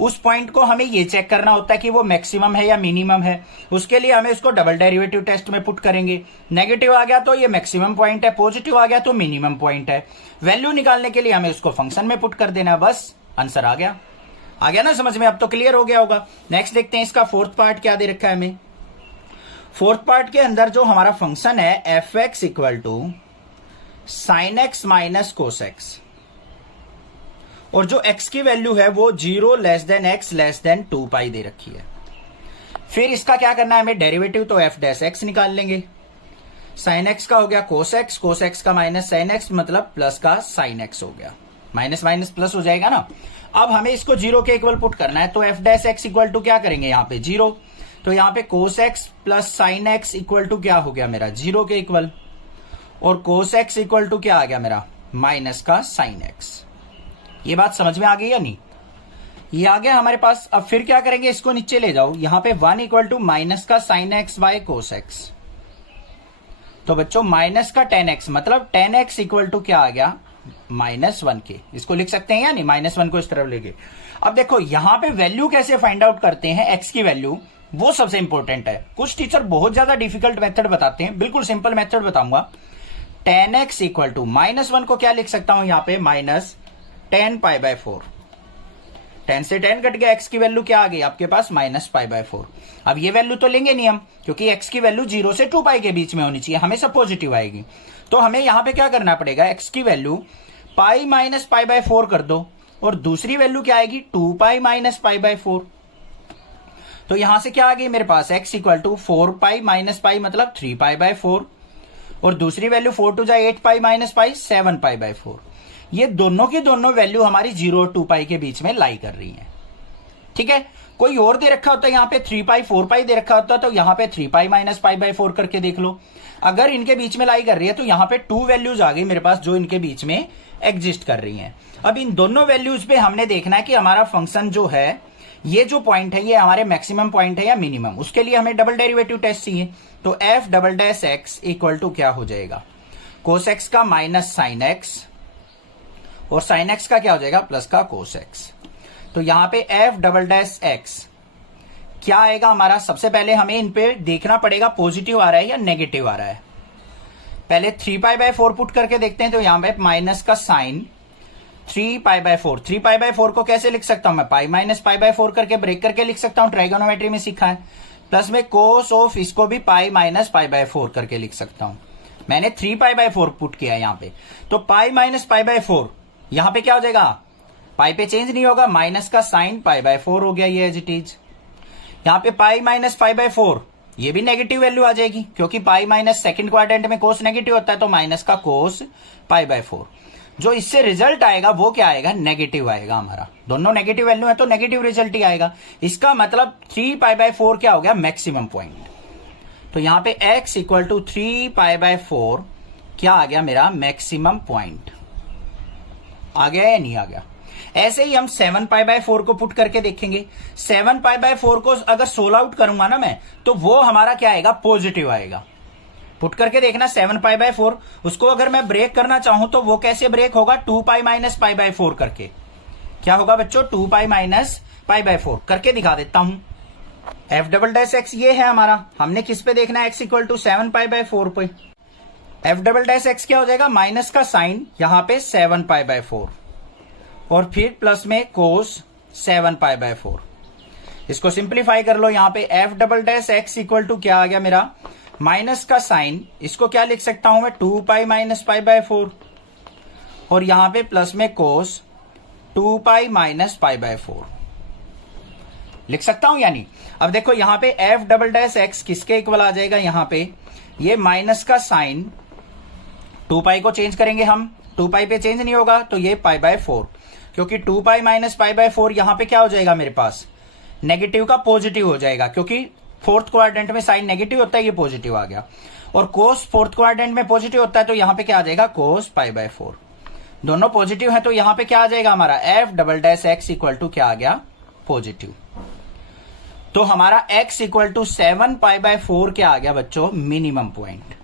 उस पॉइंट को हमें ये चेक करना होता है कि वो मैक्सिमम है या मिनिमम है। उसके लिए हमें इसको डबल डेरिवेटिव टेस्ट में पुट करेंगे। नेगेटिव आ गया तो ये मैक्सिमम पॉइंट है, पॉजिटिव आ गया तो मिनिमम पॉइंट है। वैल्यू निकालने के लिए हमें उसको फंक्शन में पुट कर देना, बस आंसर आ गया। आ गया ना समझ में, अब तो क्लियर हो गया होगा। नेक्स्ट देखते हैं इसका फोर्थ पार्ट क्या दे रखा है हमें। फोर्थ पार्ट के अंदर जो हमारा फंक्शन है F x equal to sine X minus cos x, और जो x की वैल्यू है वो 0 less than x less than 2π दे रखी है। फिर इसका क्या करना है हमें, डेरिवेटिव तो f डैश x निकाल लेंगे। साइन x का हो गया कोस x, कोस x का माइनस साइन x, मतलब प्लस का साइन x हो गया, माइनस माइनस प्लस हो जाएगा ना। अब हमें इसको 0 के इक्वल पुट करना है, तो f dash x equal to क्या करेंगे यहाँ पे 0। तो यहाँ पे cos x plus sine x equal to क्या हो गया मेरा 0 के इक्वल, और कोस x इक्वल टू क्या आ गया मेरा माइनस का साइन x। ये बात समझ में आ गई या नहीं, ये आ गया हमारे पास। अब फिर क्या करेंगे, इसको नीचे ले जाओ, यहां पे 1 इक्वल टू माइनस का sine x by cos x. तो बच्चों माइनस का टेन एक्स, मतलब टेन एक्स इक्वल टू क्या आ गया -1 के। इसको लिख सकते हैं या नहीं, -1 को इस तरफ लेके। अब देखो यहां पे वैल्यू कैसे फाइंड आउट करते हैं एक्स की वैल्यू, वो सबसे इंपॉर्टेंट है। कुछ टीचर बहुत ज्यादा डिफिकल्ट मेथड बताते हैं, बिल्कुल सिंपल मेथड बताऊंगा। टेन एक्स इक्वल टू -1 को क्या लिख सकता हूं यहाँ पे, -10π/4। 10 से 10 कट गया, x की वैल्यू क्या आ गई आपके पास -π/4। अब ये वैल्यू तो लेंगे नहीं हम, क्योंकि x की वैल्यू 0 से 2π के बीच में होनी चाहिए, हमेशा पॉजिटिव आएगी। तो हमें यहां पे क्या करना पड़ेगा, x की वैल्यू π माइनस π/4 कर दो, और दूसरी वैल्यू क्या आएगी 2π माइनस π/4। तो यहां से क्या आ गई मेरे पास, x इक्वल टू 4π माइनस π मतलब 3π/4, और दूसरी वैल्यू 4 टू जाए 8π माइनस π 7π/4। ये दोनों की दोनों वैल्यू हमारी 0 और 2π के बीच में लाई कर रही हैं। ठीक है, कोई और दे रखा होता है यहाँ पे 3π 4π दे रखा होता है, तो यहाँ पे 3π माइनस π/4 करके देख लो। अगर इनके बीच में लाई कर रही है तो यहाँ पे 2 वैल्यूज आ गई मेरे पास जो इनके बीच में एग्जिस्ट कर रही हैं। अब इन दोनों वैल्यूज पे हमने देखना है कि हमारा फंक्शन जो है, ये जो पॉइंट है ये हमारे मैक्सिमम पॉइंट है या मिनिमम। उसके लिए हमें डबल डेरिवेटिव टेस्ट चाहिए। तो f double dash x equal to क्या हो जाएगा, कोस एक्स का माइनस साइन एक्स, और साइन एक्स का क्या हो जाएगा प्लस का कोस एक्स। तो यहां पे एफ डबल डैश एक्स क्या आएगा हमारा, सबसे पहले हमें इन पे देखना पड़ेगा पॉजिटिव आ रहा है या नेगेटिव आ रहा है। पहले 3π/4 पुट करके देखते हैं। तो यहां पे माइनस का साइन 3π/4, 3π/4 को कैसे लिख सकता हूं मैं, पाई माइनस π/4 करके ब्रेक करके लिख सकता हूं, ट्राइगोनोमेट्री में सीखा है। प्लस में कोस ऑफ इसको भी पाई माइनस π/4 करके लिख सकता हूं। मैंने 3π/4 पुट किया यहां पे, तो पाई माइनस π/4 यहां पे क्या हो जाएगा, पाई पे चेंज नहीं होगा, माइनस का साइन π/4 हो गया ये एज इट इज। यहां पे पाई माइनस π/4 ये भी नेगेटिव वैल्यू आ जाएगी, क्योंकि पाई माइनस सेकंड क्वाड्रेंट में कोस नेगेटिव होता है, तो माइनस का कोस π/4। जो इससे रिजल्ट आएगा वो क्या आएगा, नेगेटिव आएगा हमारा। दोनों नेगेटिव वैल्यू है तो नेगेटिव रिजल्ट ही आएगा। इसका मतलब 3π/4 क्या हो गया, मैक्सिमम पॉइंट। तो यहां पे x इक्वल टू 3π/4 क्या आ गया मेरा, मैक्सिमम पॉइंट। आ गया या नहीं आ गया। ऐसे ही हम 7π/4 को पुट करके देखेंगे। 7π/4 को अगर सोल्व आउट करूंगा ना मैं, तो वो हमारा क्या आएगा, पॉजिटिव आएगा। पुट करके देखना 7π/4, उसको अगर मैं ब्रेक करना चाहूं तो वो कैसे ब्रेक होगा, 2π माइनस π/4 करके। क्या होगा बच्चों, 2 पाई माइनस पाई बाय 4 करके दिखा देता हूं। एफ डबल डैश एक्स ये है हमारा, हमने किस पे देखना है, x equal to 7 pi by 4 पे। एफ डबल डैश एक्स क्या हो जाएगा, माइनस का साइन यहां पे 7 पाई बाय 4 और फिर प्लस में कोस 7 पाई बाय 4। इसको सिंप्लीफाई कर लो, यहां पे f double dash x equal to क्या आ गया मेरा, माइनस का साइन, इसको क्या लिख सकता हूं मैं, 2 पाई माइनस पाई बाय 4 और यहां पे प्लस में कोस 2 पाई माइनस पाई बाय 4 लिख सकता हूं यानी। अब देखो यहां पे एफ डबल डैश एक्स किसके इक्वल आ जाएगा, यहां पे ये माइनस का साइन 2 पाई को चेंज करेंगे हम, 2 पाई पे चेंज नहीं होगा तो ये पाई बाय 4, क्योंकि 2 पाई माइनस पाई बाय 4 यहां पे क्या हो जाएगा मेरे पास, नेगेटिव का पॉजिटिव हो जाएगा, क्योंकि फोर्थ क्वाड्रेंट में साइन नेगेटिव होता है, ये पॉजिटिव आ गया। और कोस फोर्थ क्वाड्रेंट में पॉजिटिव होता है, तो यहां पे क्या आ जाएगा, कोस पाई बाय 4। दोनों पॉजिटिव है तो यहां पे क्या आ जाएगा हमारा, f double dash x equal to क्या आ गया, पॉजिटिव। तो हमारा x equal to 7 pi by 4 क्या आ गया बच्चों, मिनिमम पॉइंट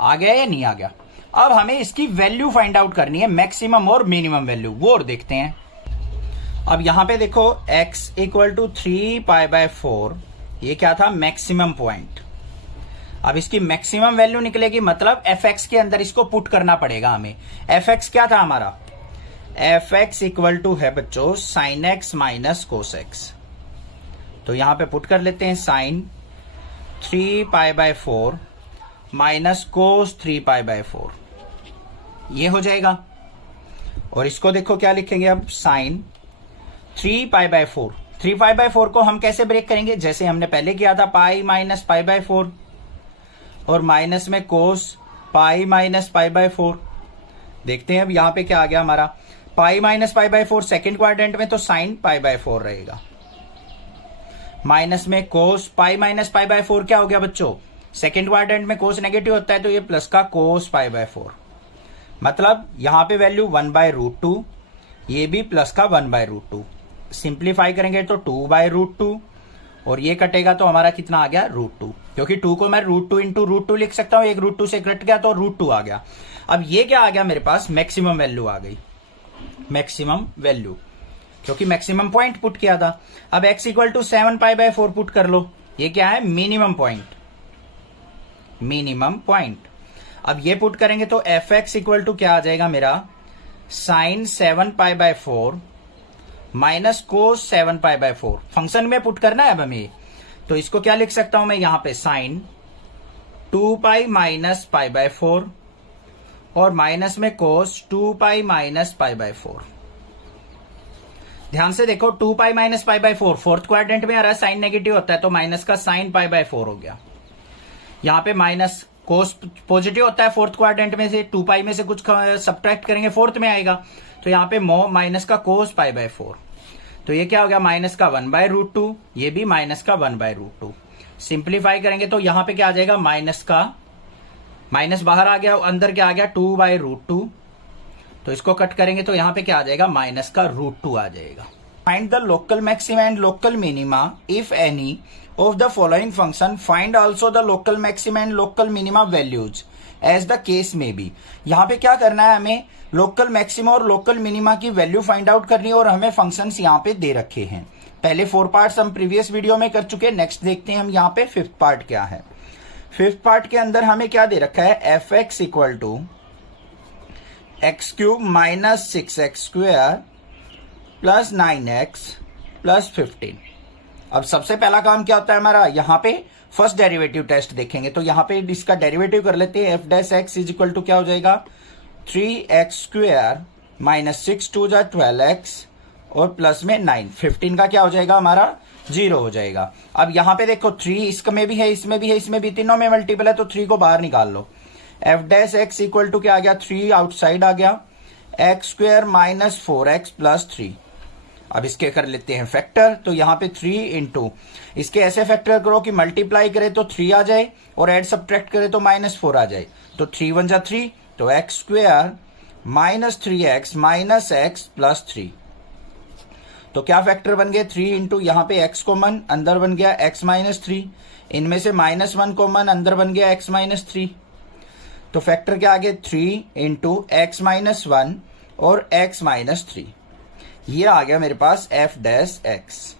आ गया या नहीं आ गया। अब हमें इसकी वैल्यू फाइंड आउट करनी है, मैक्सिमम और मिनिमम वैल्यू, वो और देखते हैं। अब यहां पे देखो x equal to 3 pi by 4 ये क्या था, मैक्सिमम पॉइंट। अब इसकी मैक्सिमम वैल्यू निकलेगी, मतलब fx के अंदर इसको पुट करना पड़ेगा हमें। fx क्या था हमारा, fx इक्वल टू है बच्चों sine x minus cos x। तो यहां पे पुट कर लेते हैं sine 3 pi by 4 minus cos 3 pi by 4, ये हो जाएगा। और इसको देखो क्या लिखेंगे अब, sine 3 pi by 4, 3 pi by 4 को हम कैसे ब्रेक करेंगे, जैसे हमने पहले किया था, पाई माइनस पाई बाय 4 और माइनस में कोस पाई माइनस पाई बाय 4। देखते हैं अब यहां पे क्या आ गया हमारा, पाई minus pi by 4 second quadrant में तो साइन पाई बाय 4 रहेगा, माइनस में कोस पाई माइनस पाई बाय 4 क्या हो गया बच्चों, सेकेंड क्वाड्रेंट में कोस नेगेटिव होता है तो ये प्लस का कोस पाई बाय 4, मतलब यहां पे वैल्यू 1 बाय रूट 2, ये भी प्लस का 1 बाय रूट 2। सिंप्लीफाई करेंगे तो 2 बाय रूट 2 और ये कटेगा तो हमारा कितना आ गया, रूट 2, क्योंकि 2 को मैं रूट 2 इंटू रूट 2 लिख सकता हूं, एक रूट 2 से कट गया तो रूट 2 आ गया। अब ये क्या आ गया मेरे पास, मैक्सिमम वैल्यू आ गई, मैक्सिमम वैल्यू, क्योंकि मैक्सिमम पॉइंट पुट किया था। अब x equal to 7 pi by 4 put कर लो, ये क्या है, मिनिमम पॉइंट, मिनिमम पॉइंट। अब ये पुट करेंगे तो fx इक्वल टू क्या आ जाएगा मेरा, sine 7 pi by 4 minus cos 7 pi by 4, function में पुट करना है अब हमें। तो इसको क्या लिख सकता हूं मैं, यहां पे sine 2 pi minus pi by 4 और माइनस में कोस 2 पाई माइनस पाई बाय 4। ध्यान से देखो, 2 pi minus pi by 4 fourth quadrant में आ रहा है, साइन नेगेटिव होता है तो माइनस का साइन पाई बाय 4 हो गया। यहां पे माइनस कोस पॉजिटिव होता है फोर्थ क्वाड्रेंट में से, 2 पाई में से कुछ सब्ट्रैक्ट करेंगे फोर्थ में आएगा, तो यहां पे माइनस का कोस पाई बाय 4, तो ये क्या हो गया, माइनस का 1 बाय रूट 2, ये भी माइनस का 1 बाय रूट 2। सिंप्लीफाई करेंगे तो यहां पे क्या आ जाएगा, माइनस का माइनस बाहर आ गया, अंदर क्या आ गया, 2 बाय रूट 2, तो इसको कट करेंगे तो यहां पे क्या आ जाएगा, माइनस का रूट 2 आ जाएगा। Find the local maxima and local minima if any of the following function, find also the local maxima and local minima values as the case may be. यहां पे क्या करना है, हमें लोकल मैक्सिमा और लोकल मिनिमा की value find out करनी है और हमें फंक्शंस यहां पे दे रखे हैं। पहले 4 पार्ट्स हम प्रीवियस वीडियो में कर चुके हैं, नेक्स्ट देखते हैं हम यहां पे 5th पार्ट क्या है। 5th पार्ट के अंदर हमें क्या दे रखा है, F x equal to x cube minus 6x square plus 9x plus 15। अब सबसे पहला काम क्या होता है हमारा, यहां पे फर्स्ट डेरिवेटिव टेस्ट देखेंगे, तो यहां पे इसका डेरिवेटिव कर लेते हैं। F dash x is equal to क्या हो जाएगा, 3x स्क्वायर माइनस 6 2 जा 12x और प्लस में 9, 15 का क्या हो जाएगा हमारा 0 हो जाएगा। अब यहां पे देखो 3 इसमें भी है, इसमें भी है, इसमें भी, तीनों में मल्टीपल है तो 3 को बाहर निकाल लो। F dash x equal to क्या आ गया, 3 आउटसाइड आ गया, x square minus 4x plus 3। अब इसके कर लेते हैं फैक्टर, तो यहां पे 3 इंटू इसके ऐसे फैक्टर करो कि मल्टीप्लाई करे तो 3 आ जाए और एड सब्ट्रैक्ट करे तो -4 आ जाए, तो 3 1 जा 3, तो x square minus 3x minus x plus 3। तो क्या फैक्टर बन गए, 3 इंटू यहाँ पे x कॉमन, अंदर बन गया x माइनस 3, इनमें से -1 कॉमन, अंदर बन गया x माइनस 3। तो फैक्टर क्या आ गए, 3 इंटू एक्स माइनस 1 और x माइनस 3। ये आ गया मेरे पास एफ डैश एक्स।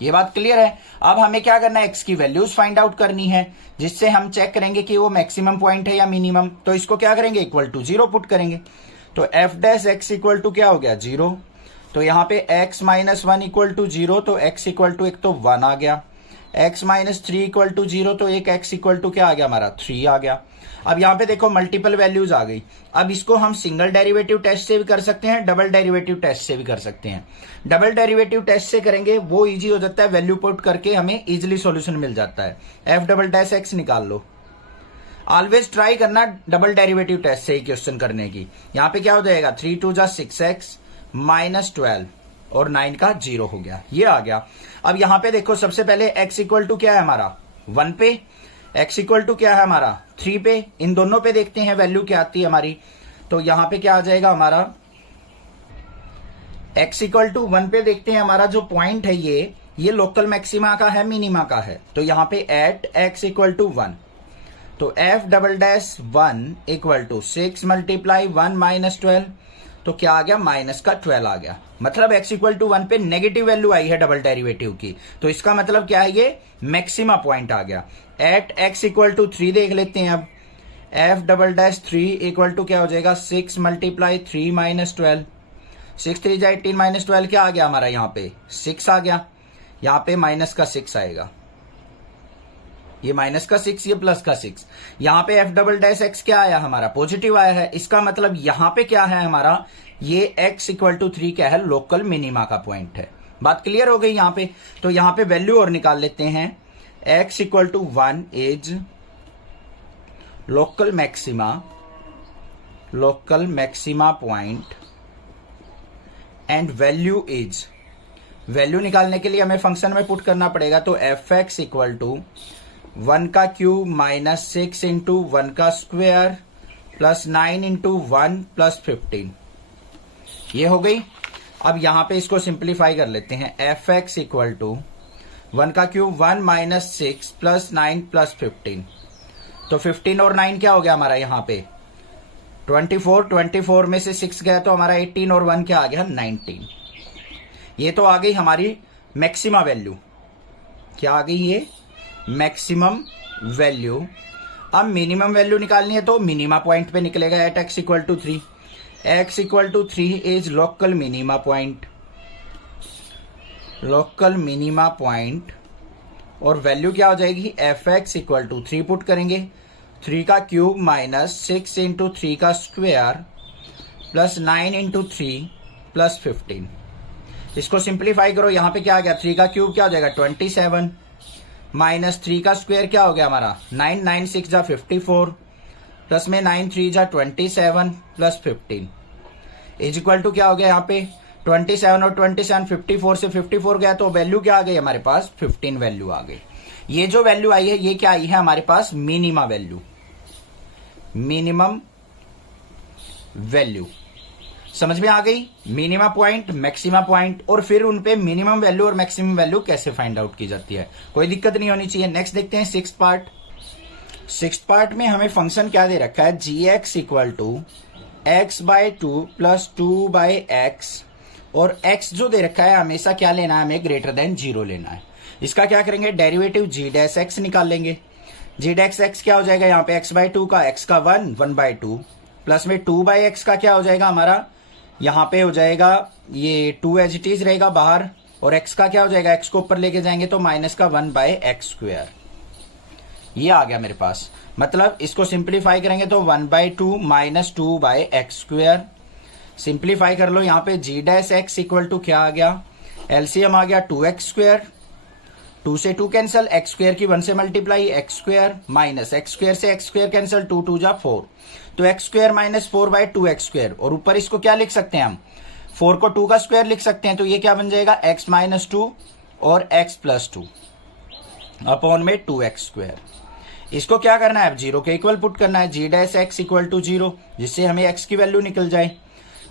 ये बात क्लियर है। अब हमें क्या करना है, एक्स की वैल्यूज फाइंड आउट करनी है, जिससे हम चेक करेंगे कि वो मैक्सिमम पॉइंट है या मिनिमम। तो इसको क्या करेंगे, इक्वल टू 0 पुट करेंगे। तो f dash x equal to क्या हो गया, 0। तो यहाँ पे x माइनस 1 इक्वल टू 0, तो x इक्वल टू एक तो 1 आ गया। x माइनस 3 इक्वल टू 0, तो एक x इक्वल टू क्या आ गया हमारा, 3 आ गया। अब यहाँ पे देखो मल्टीपल वैल्यूज आ गई। अब इसको हम सिंगल डेरिवेटिव टेस्ट से भी कर सकते हैं, डबल डेरिवेटिव टेस्ट से भी कर सकते हैं। डबल डेरिवेटिव टेस्ट से करेंगे वो इजी हो जाता है, वैल्यू पुट करके हमें इजिली सॉल्यूशन मिल जाता है। एफ डबल डैश एक्स निकाल लो। ऑलवेज ट्राई करना डबल डेरिवेटिव टेस्ट से ही क्वेश्चन करने की। यहाँ पे क्या हो जाएगा, 3 2 जा 6x माइनस 12 और 9 का 0 हो गया, ये आ गया। अब यहाँ पे देखो सबसे पहले x इक्वल टू क्या है हमारा 1 पे, x इक्वल टू क्या है हमारा 3 पे। इन दोनों पे देखते हैं वैल्यू क्या आती है हमारी। तो यहाँ पे क्या आ जाएगा हमारा, x इक्वल टू 1 पे देखते हैं हमारा जो पॉइंट है ये लोकल मैक्सिमा का है, मिनिमा का है। तो यहाँ पे एट x इक्वल टू 1, तो f double dash 1 equal to 6 multiply 1 minus 12, तो क्या आ गया, माइनस का 12 आ गया। मतलब x इक्वल टू 1 पे नेगेटिव वैल्यू आई है डबल डेरिवेटिव की, तो इसका मतलब क्या है, ये मैक्सिमा पॉइंट आ गया। एट x इक्वल टू 3 देख लेते हैं अब। f double dash 3 equal to क्या हो जाएगा, 6 मल्टीप्लाई 3 माइनस 12, 6 3 जा 18 माइनस 12 क्या आ गया हमारा, यहाँ पे 6 आ गया। यहाँ पे माइनस का 6 आएगा, ये माइनस का 6, ये प्लस का 6। यहाँ पे एफ डबल डैश एक्स क्या आया हमारा, पॉजिटिव आया है। इसका मतलब यहाँ पे क्या है हमारा, ये x इक्वल टू 3 क्या है, लोकल मिनिमा का पॉइंट है। बात क्लियर हो गई यहाँ पे। तो यहाँ पे वैल्यू और निकाल लेते हैं। x equal to 1 is local maxima point and value is, value निकालने के लिए हमें फंक्शन में पुट करना पड़ेगा। तो एफ एक्स इक्वल टू 1 का क्यूब माइनस 6 इंटू 1 का स्क्वायर प्लस 9 इंटू 1 प्लस 15, ये हो गई। अब यहां पे इसको सिंप्लीफाई कर लेते हैं। एफ एक्स इक्वल टू 1 का क्यूब 1 माइनस 6 प्लस 9 प्लस 15, तो 15 और 9 क्या हो गया हमारा यहाँ पे 24 में से 6 गया तो हमारा 18 और 1 क्या आ गया 19। ये तो आ गई हमारी मैक्सिमा वैल्यू। क्या आ गई ये, मैक्सिमम वैल्यू। अब मिनिमम वैल्यू निकालनी है तो मिनिमा पॉइंट पे निकलेगा at x equal to 3। x equal to 3 is local minima point, और वैल्यू क्या हो जाएगी, f x equal to 3 put करेंगे। 3 का क्यूब माइनस 6 इंटू 3 का स्क्वायर प्लस 9 इंटू 3 प्लस 15। इसको सिंप्लीफाई करो, यहां पे क्या आ गया, 3 का क्यूब क्या हो जाएगा 27 माइनस 3 का स्क्वायर क्या हो गया हमारा 9 9 6 जा 54 प्लस में 9 3 जा 27 प्लस 15 इज इक्वल टू क्या हो गया यहाँ पे 27 और 27 54 से 54 गया तो वैल्यू क्या आ गई हमारे पास 15 वैल्यू आ गई। ये जो वैल्यू आई है ये क्या आई है हमारे पास मिनिमम वैल्यू। समझ में आ गई, मिनिमा पॉइंट, मैक्सिमा पॉइंट, और फिर उन पे मिनिमम वैल्यू और मैक्सिमम वैल्यू कैसे फाइंड आउट की जाती है, कोई दिक्कत नहीं होनी चाहिए। नेक्स्ट देखते हैं सिक्स्थ पार्ट में हमें फंक्शन क्या दे रखा है, G X equal to X by 2 plus 2 by X, और x जो दे रखा है हमेशा क्या लेना है, हमें ग्रेटर देन 0 लेना है। इसका क्या करेंगे, डेरिवेटिव जी डैश एक्स निकाल लेंगे। जी डैश एक्स क्या हो जाएगा यहाँ पे x बाय 2 का x का 1 बाय 2 प्लस में 2 बाय एक्स का क्या हो जाएगा हमारा, यहाँ पे हो जाएगा ये 2 एज इट इज रहेगा बाहर, और x का क्या हो जाएगा, x को ऊपर लेके जाएंगे तो माइनस का 1 बाय एक्स स्क्वायर, ये आ गया मेरे पास। मतलब इसको सिंप्लीफाई करेंगे तो 1 by 2 minus 2 by x square. Simplify कर लो, यहाँ पे g dash x equal to क्या आ गया, एलसीएम आ गया 2x स्क्वायर, 2 से 2 कैंसिल, एक्स स्क्वायर की 1 से multiply x square minus x square से एक्स स्क्वायर कैंसिल, 2 2 जा 4, तो x square minus 4 by 2 x square, और ऊपर इसको क्या लिख सकते हैं हम, 4 को 2 का स्क्वायर लिख सकते हैं, तो ये क्या बन जाएगा x माइनस 2 और x प्लस 2 अपॉन में 2x स्क्वायर। इसको क्या करना है, अब 0 के इक्वल पुट करना है, जी डैश एक्स इक्वल टू 0, जिससे हमें x की वैल्यू निकल जाए।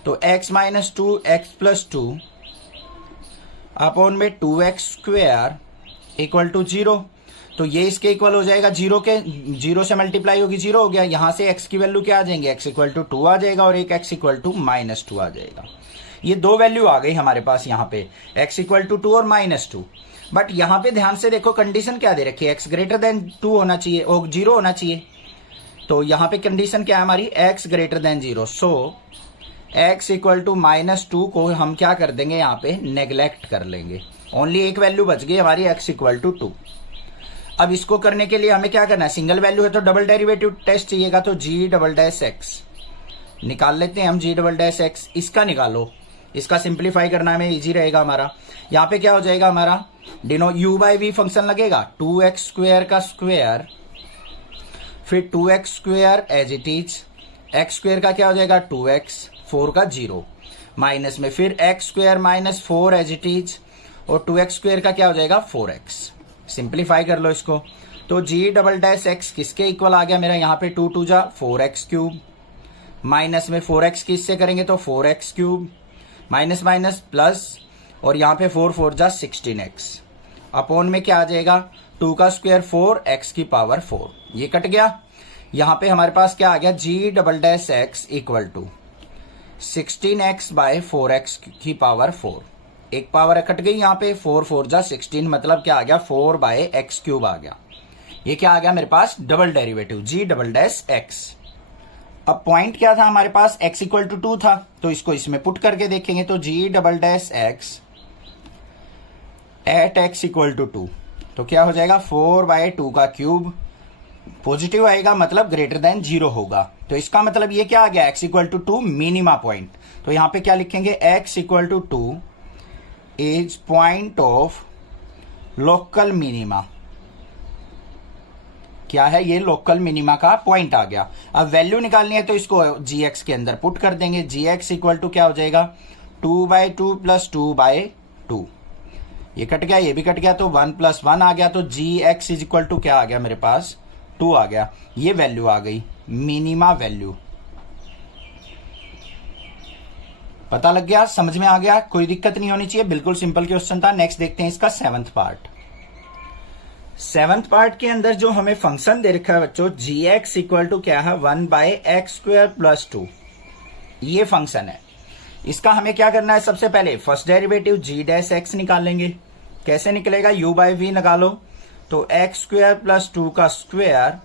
तो x minus 2 x plus 2 upon में 2x स्क्वायर इक्वल टू 0, तो ये इसके इक्वल हो जाएगा 0 से मल्टीप्लाई होगी 0 हो गया। यहां से x की वैल्यू क्या आ जाएंगे, x इक्वल टू 2 आ जाएगा और एक x इक्वल टू माइनस 2 आ जाएगा। ये दो वैल्यू आ गई हमारे पास यहाँ पे, x इक्वल टू 2 और -2। बट यहाँ पे ध्यान से देखो कंडीशन क्या दे रखी है, x ग्रेटर देन 2 होना चाहिए और 0 होना चाहिए। तो यहाँ पे कंडीशन क्या है हमारी, x greater than 0। So x equal to -2 को हम क्या कर देंगे, यहाँ पे नेग्लेक्ट कर लेंगे। ओनली एक वैल्यू बच गई हमारी, x इक्वल टू 2। अब इसको करने के लिए हमें क्या करना है, सिंगल वैल्यू है तो डबल डेरिवेटिव टेस्ट चाहिएगा, तो g"x निकाल लेते हैं हम। g"x इसका निकालो, इसका सिंप्लीफाई करना में इजी रहेगा हमारा। यहाँ पे क्या हो जाएगा हमारा, डिनो u/v फंक्शन लगेगा, 2x² का स्क्वायर फिर 2x² as it is, x² का क्या हो जाएगा 2x, 4 का 0 माइनस में फिर x² - 4 एज इट इज, और 2x² का क्या हो जाएगा 4x। सिंप्लीफाई कर लो इसको, तो g"x किसके इक्वल आ गया मेरा, यहाँ पे 2 2 जा 4x³ माइनस में 4x किससे करेंगे तो 4x³ माइनस माइनस प्लस, और यहाँ पे 4 4 जा 16x अपॉन में क्या आ जाएगा 2 का स्क्वायर 4 x की पावर 4, ये कट गया। यहाँ पे हमारे पास क्या आ गया, g"x equal to 16x bye 4x की पावर 4, एक पावर कट गई यहाँ पे, 4 4 जा 16 मतलब क्या आ गया 4/x³ आ गया। ये क्या आ गया मेरे पास, डबल डेरिवेटिव g"x। अब पॉइंट क्या था हमारे पास, x इक्वल टू 2 था, तो इसको इसमें पुट करके देखेंगे तो g"x eight x equal to 2, तो क्या हो जाएगा 4/2 का क्यूब, पॉजिटिव आएगा मतलब ग्रेटर देन 0 होगा। तो इसका मतलब ये क्या आ गया, x equal to 2 minima point. तो यहां पे क्या लिखेंगे, x equal to 2 is point of local minima. क्या है ये, लोकल मिनिमा का पॉइंट आ गया। अब वैल्यू निकालनी है तो इसको gx के अंदर पुट कर देंगे, gx इक्वल टू क्या हो जाएगा 2/2 प्लस 2/2, ये कट गया ये भी कट गया, तो 1 + 1 आ गया, तो gx इज इक्वल टू क्या आ गया मेरे पास 2 आ गया। ये वैल्यू आ गई मिनिमा वैल्यू। पता लग गया, समझ में आ गया, कोई दिक्कत नहीं होनी चाहिए, बिल्कुल सिंपल क्वेश्चन था। नेक्स्ट देखते हैं इसका 7th पार्ट। 7th पार्ट के अंदर जो हमें फंक्शन दे रखा है बच्चों, gx इक्वल टू क्या है 1/x² + 2, ये फंक्शन है। इसका हमें क्या करना है, सबसे पहले फर्स्ट डेरिवेटिव g'(x) निकालेंगे। कैसे निकलेगा, u/v निकालो, तो x² + 2 का स्क्वायर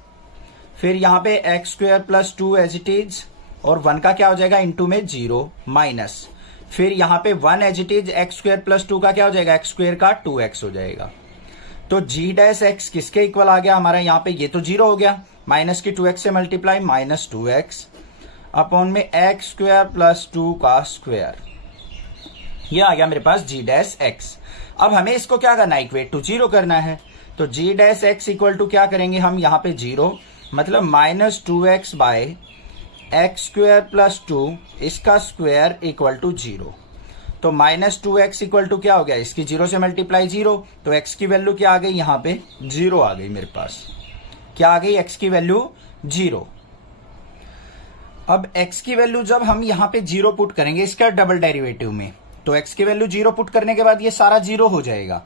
फिर यहाँ पे x² + 2 एज इट इज, और 1 का क्या हो जाएगा इंटू में 0 माइनस फिर यहाँ पे 1 एज इट इज, x² + 2 का क्या हो जाएगा x² का 2x हो जाएगा। तो g'(x) किसके इक्वल आ गया हमारा, यहाँ पे ये तो 0 हो गया, माइनस की 2x से मल्टीप्लाई -2x अपॉन में x² + 2 का स्क्वायर, ये आ गया मेरे पास g'(x). अब हमें इसको क्या करना है, इक्वेट टू 0 करना है, तो g'(x) इक्वल टू क्या करेंगे हम यहाँ पे 0 मतलब -2x बाय x² + 2 इसका स्क्वायर इक्वल टू 0। तो -2x इक्वल टू क्या हो गया, इसकी 0 से मल्टीप्लाई 0, तो x की वैल्यू क्या आ गई यहाँ पे 0 आ गई मेरे पास। क्या आ गई, x की वैल्यू 0। अब x की वैल्यू जब हम यहाँ पे 0 पुट करेंगे इसका डबल डेरिवेटिव में, तो x की वैल्यू 0 पुट करने के बाद ये सारा 0 हो जाएगा।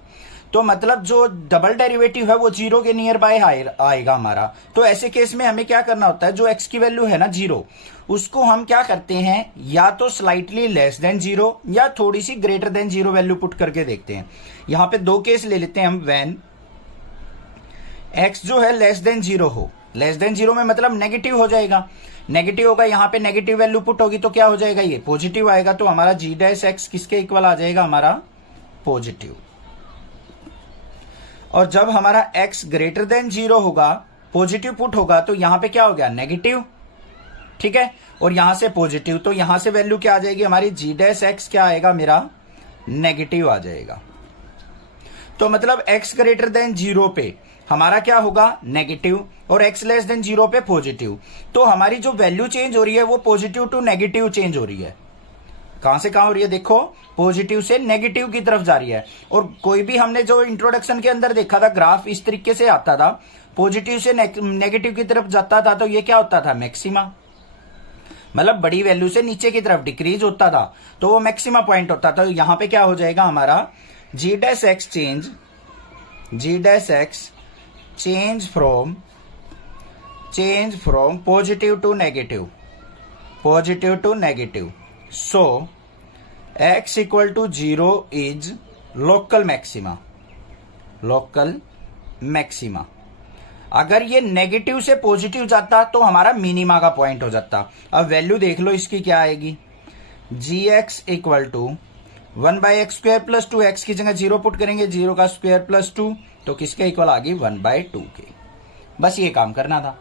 तो मतलब जो डबल डेरिवेटिव है वो 0 के नियर बाय आएगा हमारा। तो ऐसे केस में हमें क्या करना होता है, जो x की वैल्यू है ना 0, उसको हम क्या करते हैं, या तो स्लाइटली लेस देन 0 या थोड़ी सी ग्रेटर देन 0 वैल्यू पुट करके देखते हैं। यहाँ पे दो केस ले लेते हैं हम, व्हेन x जो है लेस देन 0 हो, लेस देन 0 में मतलब नेगेटिव हो जाएगा, नेगेटिव होगा, यहाँ पे नेगेटिव वैल्यू पुट होगी तो क्या हो जाएगा, ये पॉजिटिव आएगा। तो हमारा g'(x) किसके इक्वल आ जाएगा, हमारा पॉजिटिव। और जब हमारा x ग्रेटर देन 0 होगा, पॉजिटिव पुट होगा, तो यहां पे क्या हो गया नेगेटिव, ठीक है, और यहां से पॉजिटिव, तो यहां से वैल्यू क्या आ जाएगी हमारी g'(x) क्या आएगा मेरा नेगेटिव आ जाएगा। तो मतलब x ग्रेटर देन 0 पे हमारा क्या होगा नेगेटिव और x लेस देन 0 पे पॉजिटिव। तो हमारी जो वैल्यू चेंज हो रही है वो पॉजिटिव टू नेगेटिव चेंज हो रही है। कहां से कहां हो रही है, देखो पॉजिटिव से नेगेटिव की तरफ जा रही है। और कोई भी हमने जो इंट्रोडक्शन के अंदर देखा था ग्राफ इस तरीके से आता था, पॉजिटिव से नेगेटिव की तरफ जाता था, तो ये क्या होता था मैक्सिमा, मतलब बड़ी वैल्यू से नीचे की तरफ डिक्रीज होता था, तो वो मैक्सिमा पॉइंट होता था। तो यहां पे क्या हो जाएगा हमारा g'(x) change from positive to negative, so x equal to 0 is local maxima, local maxima. अगर ये नेगेटिव से पॉजिटिव जाता तो हमारा मिनिमा का पॉइंट हो जाता। अब वैल्यू देख लो इसकी क्या आएगी, gx equal to 1/x² plus 2, x की जगह 0 पुट करेंगे, 0 का स्क्वायर प्लस 2, तो किसके इक्वल आ गई 1/2 के। बस ये काम करना था,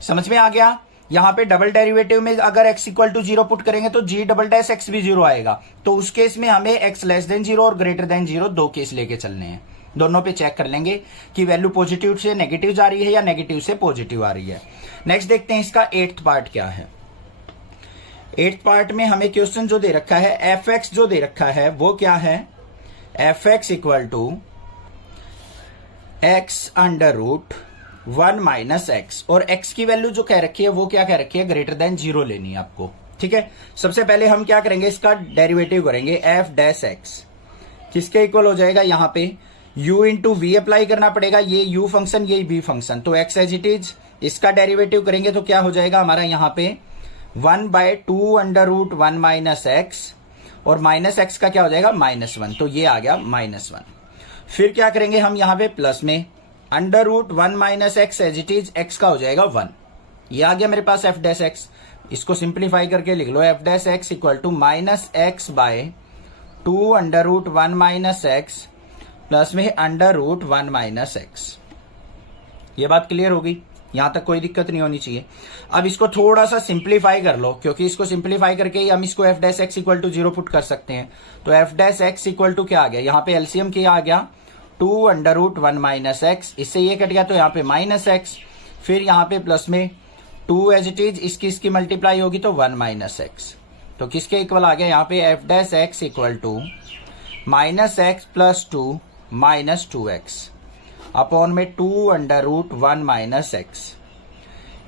समझ में आ गया। यहां पे डबल डेरिवेटिव में अगर x इक्वल टू 0 पुट करेंगे तो g डबल डैश x भी 0 आएगा। तो उस केस में हमें x लेस देन 0 और ग्रेटर देन 0 दो केस लेके चलने हैं। दोनों पे चेक कर लेंगे कि वैल्यू पॉजिटिव से नेगेटिव जा रही है या नेगेटिव से पॉजिटिव आ रही है। नेक्स्ट देखते हैं इसका 8th पार्ट क्या है। 8th पार्ट में हमें क्वेश्चन जो दे रखा है, fx जो दे रखा है वो क्या है, fx equal to x under root 1 minus x, और x की वैल्यू जो कह रखी है वो क्या कह रखी है, ग्रेटर देन 0 लेनी है आपको। ठीक है, सबसे पहले हम क्या करेंगे, इसका डेरिवेटिव करेंगे f डैश x, किसके इक्वल हो जाएगा, यहाँ पे u इंटू वी अप्लाई करना पड़ेगा, ये u फंक्शन ये v फंक्शन, तो x एज इट इज। इसका डेरिवेटिव करेंगे तो क्या हो जाएगा हमारा यहाँ पे 1/2 अंडर रूट 1 माइनस एक्स, और माइनस एक्स का क्या हो जाएगा -1, तो ये आ गया -1। फिर क्या करेंगे हम यहाँ पे प्लस में under root 1 minus x as it is, x का हो जाएगा 1। ये आ गया मेरे पास f डैश एक्स। इसको सिंप्लीफाई करके लिख लो, f dash x equal to -x/2 under root 1 minus x plus में अंडर रूट 1 माइनस एक्स। ये बात क्लियर होगी, यहां तक कोई दिक्कत नहीं होनी चाहिए। अब इसको थोड़ा सा सिंप्लीफाई कर लो, क्योंकि इसको सिंप्लीफाई करके ही हम इसको f dash x equal to 0 put कर सकते हैं। तो f dash x equal to क्या आ गया, यहाँ पे एलसीएम क्या आ गया 2 अंडर रूट 1 माइनस एक्स, इससे ये कट गया तो यहाँ पे माइनस एक्स, फिर यहाँ पे प्लस में 2 एज इट इज, इसकी मल्टीप्लाई होगी तो 1 माइनस एक्स, तो किसके इक्वल आ गया यहाँ पे f dash x equal to minus x plus 2 minus 2x upon में 2 अंडर रूट 1 माइनस एक्स।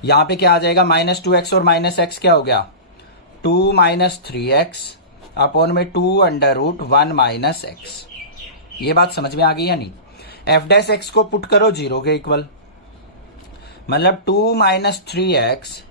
यहाँ पे क्या आ जाएगा -2x और माइनस एक्स क्या हो गया 2 माइनस 3x अपॉन में 2 अंडर रूट 1 माइनस एक्स। ये बात समझ में आ गई या नहीं। f डैश एक्स को पुट करो 0 के इक्वल, मतलब 2 माइनस 3x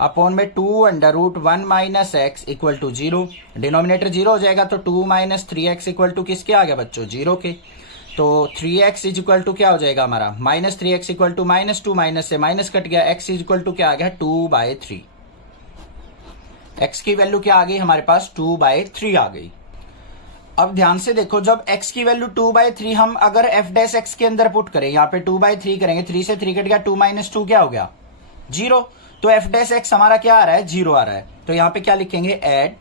अपॉन में 2 under root 1 minus x equal to 0। Denominator 0 हो जाएगा तो 2 माइनस 3x इक्वल टू किसके आ गया बच्चों 0 के। तो 3x इज इक्वल टू क्या हो जाएगा हमारा -3x इक्वल टू -2, माइनस से माइनस कट गया, x इज इक्वल टू क्या आ गया 2/3। x की वैल्यू क्या आ गई हमारे पास 2/3 आ गई। अब ध्यान से देखो, जब x की वैल्यू 2/3 हम अगर f डैश x के अंदर पुट करें, यहाँ पे 2/3 करेंगे, 3 से 3 कट गया, 2 माइनस 2 क्या हो गया 0। तो f डैश x हमारा क्या आ रहा है 0 आ रहा है। तो यहाँ पे क्या लिखेंगे at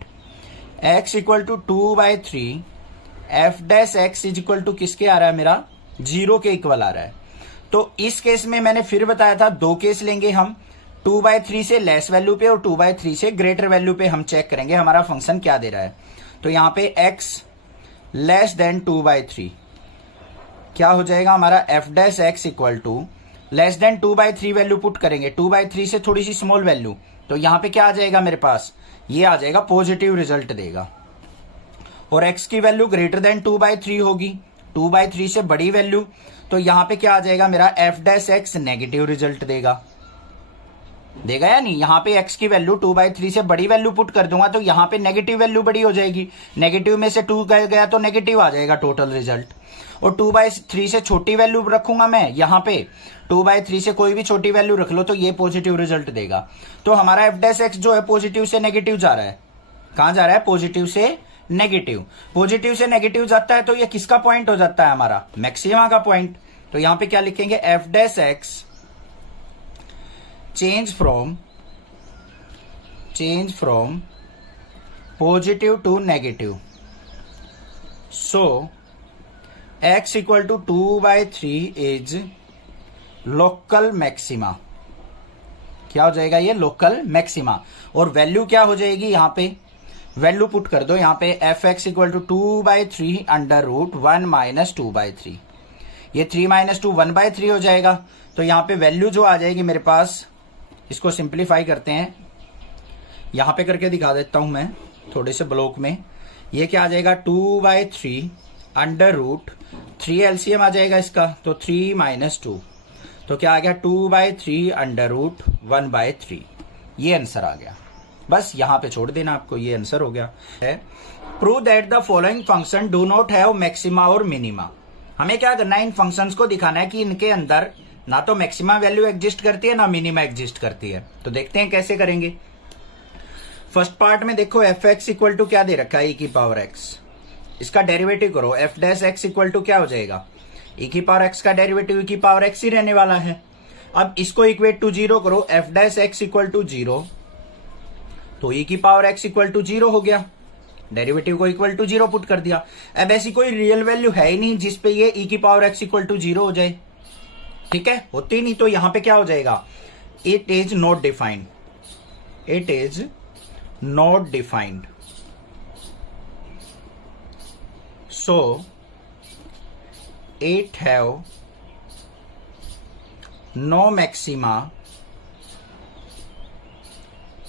x equal to 2/3 f dash x is equal to किसके आ रहा है मेरा 0 के इक्वल आ रहा है। तो इस केस में मैंने फिर बताया था दो केस लेंगे हम, 2/3 से लेस वैल्यू पे और 2/3 से ग्रेटर वैल्यू पे हम चेक करेंगे हमारा फंक्शन क्या दे रहा है। तो यहाँ पे x लेस देन 2/3 क्या हो जाएगा हमारा f dash x equal to less than 2/3 value put करेंगे, 2/3 से थोड़ी सी स्मॉल वैल्यू, तो यहाँ पे क्या आ जाएगा मेरे पास, ये आ जाएगा पॉजिटिव रिजल्ट देगा। और x की वैल्यू ग्रेटर देन 2/3 होगी, 2/3 से बड़ी वैल्यू, तो यहाँ पे क्या आ जाएगा मेरा f dash x negative result देगा या नहीं। यहाँ पे x की वैल्यू 2/3 से बड़ी वैल्यू पुट कर दूंगा तो यहाँ पे नेगेटिव वैल्यू बड़ी हो जाएगी, नेगेटिव में से 2 गया तो नेगेटिव आ जाएगा टोटल रिजल्ट। और 2/3 से छोटी वैल्यू रखूंगा मैं, यहाँ पे 2/3 से कोई भी छोटी वैल्यू रख लो तो ये पॉजिटिव रिजल्ट देगा। तो हमारा f डैश x जो है पॉजिटिव से नेगेटिव जा रहा है, कहां जा रहा है पॉजिटिव से नेगेटिव। पॉजिटिव से नेगेटिव जाता है तो ये किसका पॉइंट हो जाता है हमारा मैक्सिमा का पॉइंट। तो यहाँ पे क्या लिखेंगे f dash x change from positive to negative, so x equal to 2/3 is local maxima. क्या हो जाएगा ये लोकल मैक्सिमा। और वैल्यू क्या हो जाएगी, यहाँ पे वैल्यू पुट कर दो, यहाँ पे fx equal to 2/3 under root 1 minus 2/3, ये 3 माइनस 2 1/3 हो जाएगा। तो यहाँ पे वैल्यू जो आ जाएगी मेरे पास, इसको सिंप्लीफाई करते हैं, यहाँ पे करके दिखा देता हूं मैं थोड़े से ब्लॉक में। ये क्या आ जाएगा 2/3 अंडर रूट 3 एलसीएम आ जाएगा इसका, तो 3 माइनस 2, तो क्या आ गया 2/3 अंडर रूट 1/3, ये आंसर आ गया। बस यहां पे छोड़ देना आपको, ये आंसर हो गया है। Prove that the following function do not have maxima और मिनिमा। हमें क्या करना है, इन फंक्शंस को दिखाना है कि इनके अंदर ना तो मैक्सिमा वैल्यू एग्जिस्ट करती है ना मिनिमा एग्जिस्ट करती है। तो देखते हैं कैसे करेंगे। फर्स्ट पार्ट में देखो एफ एक्स इक्वल टू क्या दे रखा है, ई की पावर एक्स, इसका डेरिवेटिव करो, f dash x equal to क्या हो जाएगा, ई की पावर एक्स का डेरिवेटिव ई की पावर एक्स ही रहने वाला है। अब इसको इक्वेट टू जीरो करो, f dash x equal to zero, तो ई की power x equal to zero हो गया, डेरिवेटिव को इक्वल टू जीरो पुट कर दिया। अब ऐसी कोई रियल वैल्यू है ही नहीं जिसपे ये ई की power x equal to zero हो जाए, ठीक है, होती नहीं। तो यहां पे क्या हो जाएगा, it is not defined, it is not defined, so it have no maxima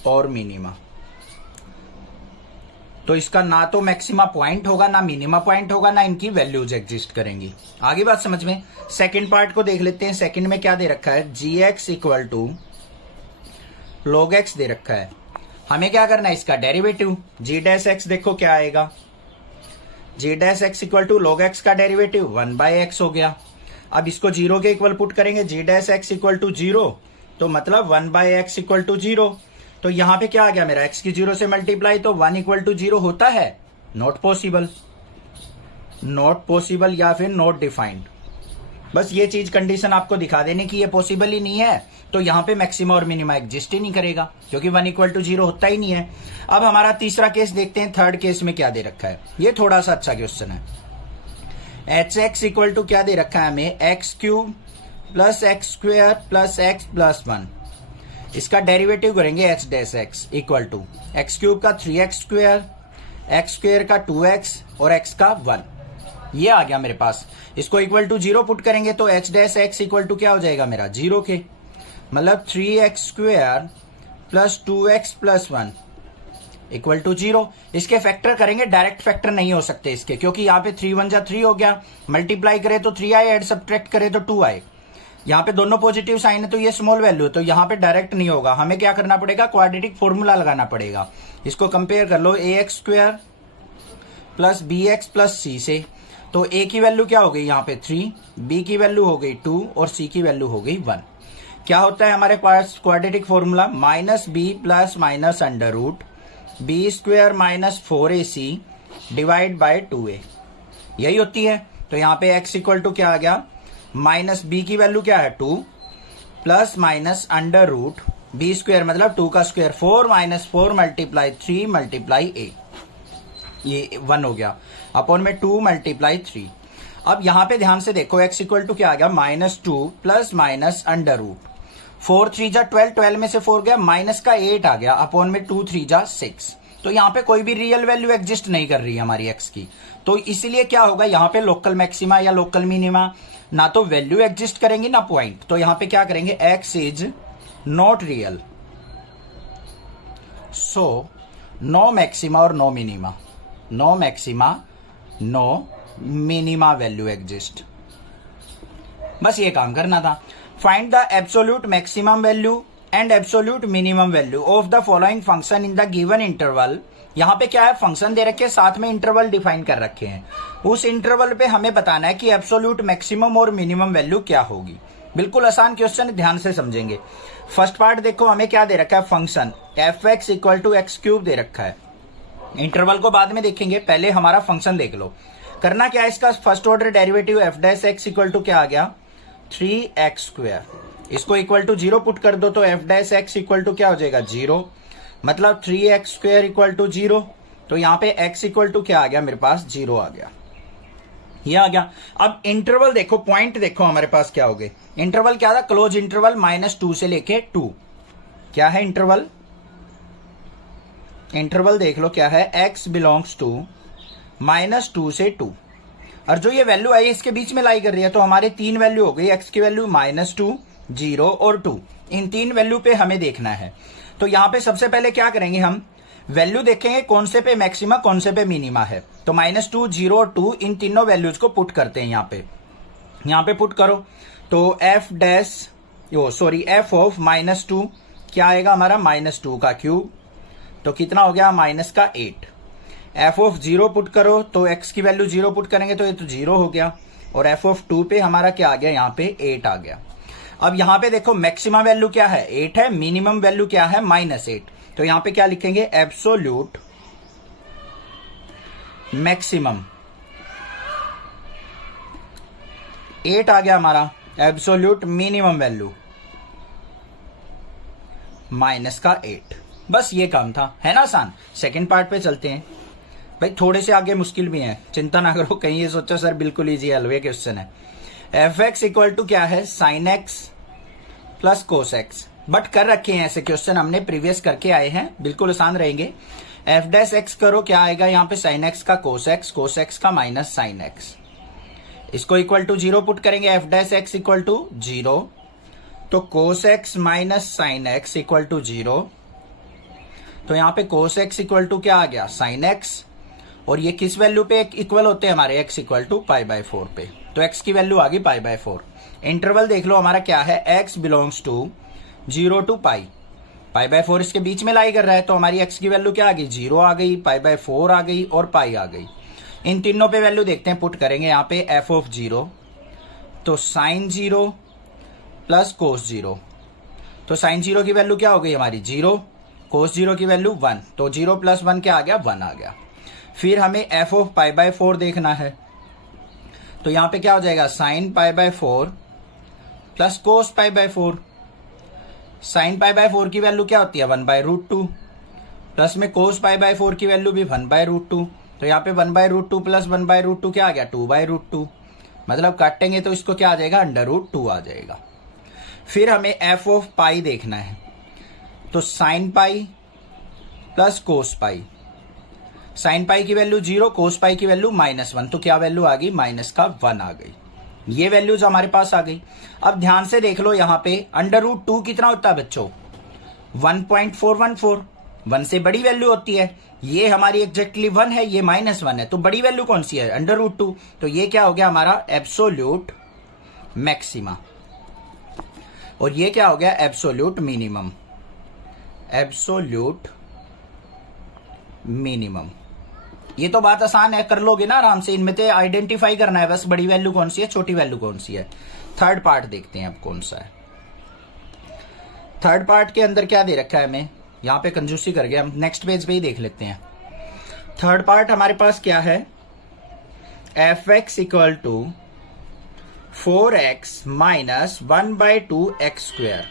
और मिनिमा। तो इसका ना तो मैक्सिमा पॉइंट होगा ना मिनिमा पॉइंट होगा, ना इनकी वैल्यूज एग्जिस्ट करेंगी। आगे बात समझ में। सेकंड पार्ट को देख लेते हैं। सेकंड में क्या दे रखा है, G X equal to log X दे रखा है। हमें क्या करना है, इसका डेरिवेटिव, जी डैश एक्स देखो क्या आएगा, G dash x equal to log X का डेरिवेटिव 1/x हो गया। अब इसको जीरो के इक्वल पुट करेंगे, G dash x equal to zero, तो मतलब 1/x इक्वल टू जीरो। तो यहां पे क्या आ गया मेरा, x की जीरो से मल्टीप्लाई, तो 1 इक्वल टू जीरो होता है, नॉट पॉसिबल, नॉट पॉसिबल या फिर नॉट डिफाइंड। बस ये चीज कंडीशन आपको दिखा देने की ये पॉसिबल ही नहीं है, तो यहां पे मैक्सिमा और मिनिमा एग्जिस्ट ही नहीं करेगा, क्योंकि 1 इक्वल टू जीरो होता ही नहीं है। अब हमारा तीसरा केस देखते हैं। थर्ड केस में क्या दे रखा है, ये थोड़ा सा अच्छा क्वेश्चन है। एच एक्स इक्वल टू क्या दे रखा है हमें, x cube plus x square plus x plus 1। इसका डेरिवेटिव करेंगे h dash x equal to x cube का 3x स्क्वेयर, एक्स स्क्वेयर का 2x और x का 1। ये आ गया मेरे पास। इसको इक्वल टू जीरो पुट करेंगे तो h dash x equal to क्या हो जाएगा मेरा, जीरो के, मतलब 3x square plus 2x plus 1 equal to zero. इसके फैक्टर करेंगे, डायरेक्ट फैक्टर नहीं हो सकते इसके, क्योंकि यहाँ पे 3 1 जा 3 हो गया, मल्टीप्लाई करे तो 3 आए, एड सब्ट्रैक्ट करे तो 2 आए। यहाँ पे दोनों पॉजिटिव साइन है तो ये स्मॉल वैल्यू है, तो यहाँ पे डायरेक्ट नहीं होगा। हमें क्या करना पड़ेगा, क्वाड्रेटिक फॉर्मूला लगाना पड़ेगा। इसको कंपेयर कर लो, A X square plus B X plus C से। तो ए की वैल्यू क्या हो गई यहाँ पे 3, बी की वैल्यू हो गई 2 और सी की वैल्यू हो गई 1। क्या होता है हमारे पास quadratic formula, minus B plus minus under root B square minus 4ac divide by 2a, यही होती है। तो यहाँ पे x इक्वल टू क्या आ गया, माइनस बी की वैल्यू क्या है 2 plus minus under root B square मतलब 2 का square 4 minus 4 multiply 3 multiply a, ये 1 हो गया, अपॉन में 2 मल्टीप्लाई 3। अब यहां पे ध्यान से देखो, x इक्वल टू क्या आ गया, -2 प्लस माइनस अंडर रूट 4 3 जा 12, 12 में से 4 गया, माइनस का 8 आ गया, अपॉन में 2 3 जा 6। तो यहाँ पे कोई भी रियल वैल्यू एग्जिस्ट नहीं कर रही है हमारी x की, तो इसलिए क्या होगा, यहाँ पे लोकल मैक्सिमा या लोकल मिनिमा ना तो वैल्यू एग्जिस्ट करेंगी ना पॉइंट। तो यहाँ पे क्या करेंगे, x is not real, so no maxima और no minima, no maxima no minima value exist. बस ये काम करना था। Find the absolute maximum value and absolute minimum value of the following function in the given interval. यहां पे क्या है, फंक्शन दे रखे, साथ में इंटरवल डिफाइन कर रखे हैं। उस इंटरवल पे हमें बताना है कि एब्सोल्यूट मैक्सिमम और मिनिमम वैल्यू क्या होगी। बिल्कुल आसान क्वेश्चन है, ध्यान से समझेंगे। फर्स्ट पार्ट देखो, हमें क्या दे रखा है, function F x equal to x cube दे रखा है। इंटरवल को बाद में देखेंगे, पहले हमारा फंक्शन देख लो। करना क्या है, इसका first order derivative f dash x equal to क्या आ गया, 3x स्क्वेयर। इसको इक्वल टू जीरो पुट कर दो तो f dash x equal to क्या हो जाएगा, 0, मतलब 3x स्क्वेयर इक्वल टू 0। तो यहाँ पे x इक्वल टू क्या आ गया मेरे पास, 0 आ गया, ये आ गया। अब इंटरवल देखो, पॉइंट देखो हमारे पास क्या हो गए। इंटरवल क्या था, क्लोज इंटरवल -2 से लेके 2। क्या है इंटरवल, इंटरवल देख लो क्या है, x बिलोंग्स टू -2 से 2, और जो ये वैल्यू आई इसके बीच में लाई कर रही है। तो हमारे 3 वैल्यू हो गई, x की वैल्यू -2, 0 और 2। इन 3 वैल्यू पे हमें देखना है। तो यहां पे सबसे पहले क्या करेंगे, हम वैल्यू देखेंगे कौन से पे मैक्सिमा कौन से पे मिनिमा है। तो -2, 0 और 2 इन तीनों वैल्यूज को पुट करते हैं यहाँ पे पुट करो। तो एफ ऑफ -2 क्या आएगा हमारा, -2 का क्यूब तो कितना हो गया माइनस का 8। एफ ऑफ 0 पुट करो तो x की वैल्यू 0 पुट करेंगे तो ये तो 0 हो गया, और एफ ऑफ 2 पे हमारा क्या आ गया, यहाँ पे 8 आ गया। अब यहाँ पे देखो मैक्सिमम वैल्यू क्या है 8 है, मिनिमम वैल्यू क्या है -8, तो यहाँ पे क्या लिखेंगे एब्सोल्यूट मैक्सिमम 8 आ गया हमारा, एब्सोल्यूट मिनिमम वैल्यू माइनस का 8। बस ये काम था, है ना आसान। सेकंड पार्ट पे चलते हैं भाई, थोड़े से आगे मुश्किल भी है, चिंता ना करो कहीं ये सोचो सर बिल्कुल इजी हलवे क्वेश्चन है। एफ एक्स इक्वल टू क्या है sine x plus cos x, but कर रखे हैं ऐसे क्वेश्चन हमने प्रीवियस करके आए हैं, बिल्कुल आसान रहेंगे। एफ डैश एक्स करो क्या आएगा यहाँ पे साइन एक्स का कोस एक्स का माइनस साइन एक्स, इसको इक्वल टू 0 पुट करेंगे, f dash x equal to 0, तो cos x minus sine x equal to 0, तो यहाँ पे कोस एक्स इक्वल टू क्या आ गया साइन एक्स, और ये किस वैल्यू पे इक्वल होते हैं हमारे x इक्वल टू π/4 पे, तो x की वैल्यू आ गई π/4। इंटरवल देख लो हमारा क्या है x बिलोंग्स टू 0 टू π/4 इसके बीच में लाई कर रहा है, तो हमारी x की वैल्यू क्या आ गई 0 आ गई, π/4 आ गई और पाई आ गई। इन तीनों पे वैल्यू देखते हैं, पुट करेंगे यहाँ पे f ऑफ 0, तो साइन 0 प्लस कोस 0, तो साइन 0 की वैल्यू क्या हो गई हमारी 0, कोस 0 की वैल्यू 1, तो 0 प्लस 1 क्या आ गया 1 आ गया। फिर हमें f ऑफ π/4 देखना है, तो यहाँ पे क्या हो जाएगा साइन π/4 प्लस कोस π/4, साइन π/4 की वैल्यू क्या होती है 1/√2, प्लस में कोस π/4 की वैल्यू भी 1/√2, तो यहाँ पे 1/√2 प्लस 1/√2 क्या आ गया 2/√2, मतलब काटेंगे तो इसको क्या आ जाएगा √2 आ जाएगा। फिर हमें f ऑफ पाई देखना है, तो साइन पाई प्लस कोस पाई, साइन पाई की वैल्यू 0, कोस पाई की वैल्यू -1, तो क्या वैल्यू आ गई -1 आ गई। ये वैल्यूज हमारे पास आ गई। अब ध्यान से देख लो यहाँ पे √2 कितना होता है बच्चों 1.414, 1 से बड़ी वैल्यू होती है, ये हमारी एग्जैक्टली 1 है, ये -1 है, तो बड़ी वैल्यू कौन सी है √2, तो ये क्या हो गया हमारा एब्सोल्यूट मैक्सिमा, और ये क्या हो गया एब्सोल्यूट मिनिमम, एब्सोल्यूट मिनिमम। ये तो बात आसान है, कर लोगे ना आराम से, इनमें से आइडेंटिफाई करना है बस बड़ी वैल्यू कौन सी है छोटी वैल्यू कौन सी है। थर्ड पार्ट देखते हैं अब कौन सा है। थर्ड पार्ट के अंदर क्या दे रखा है हमें, यहाँ पे कंजूसी कर गया, हम नेक्स्ट पेज पे ही देख लेते हैं। थर्ड पार्ट हमारे पास क्या है F x equal to 4x minus 1/2x²,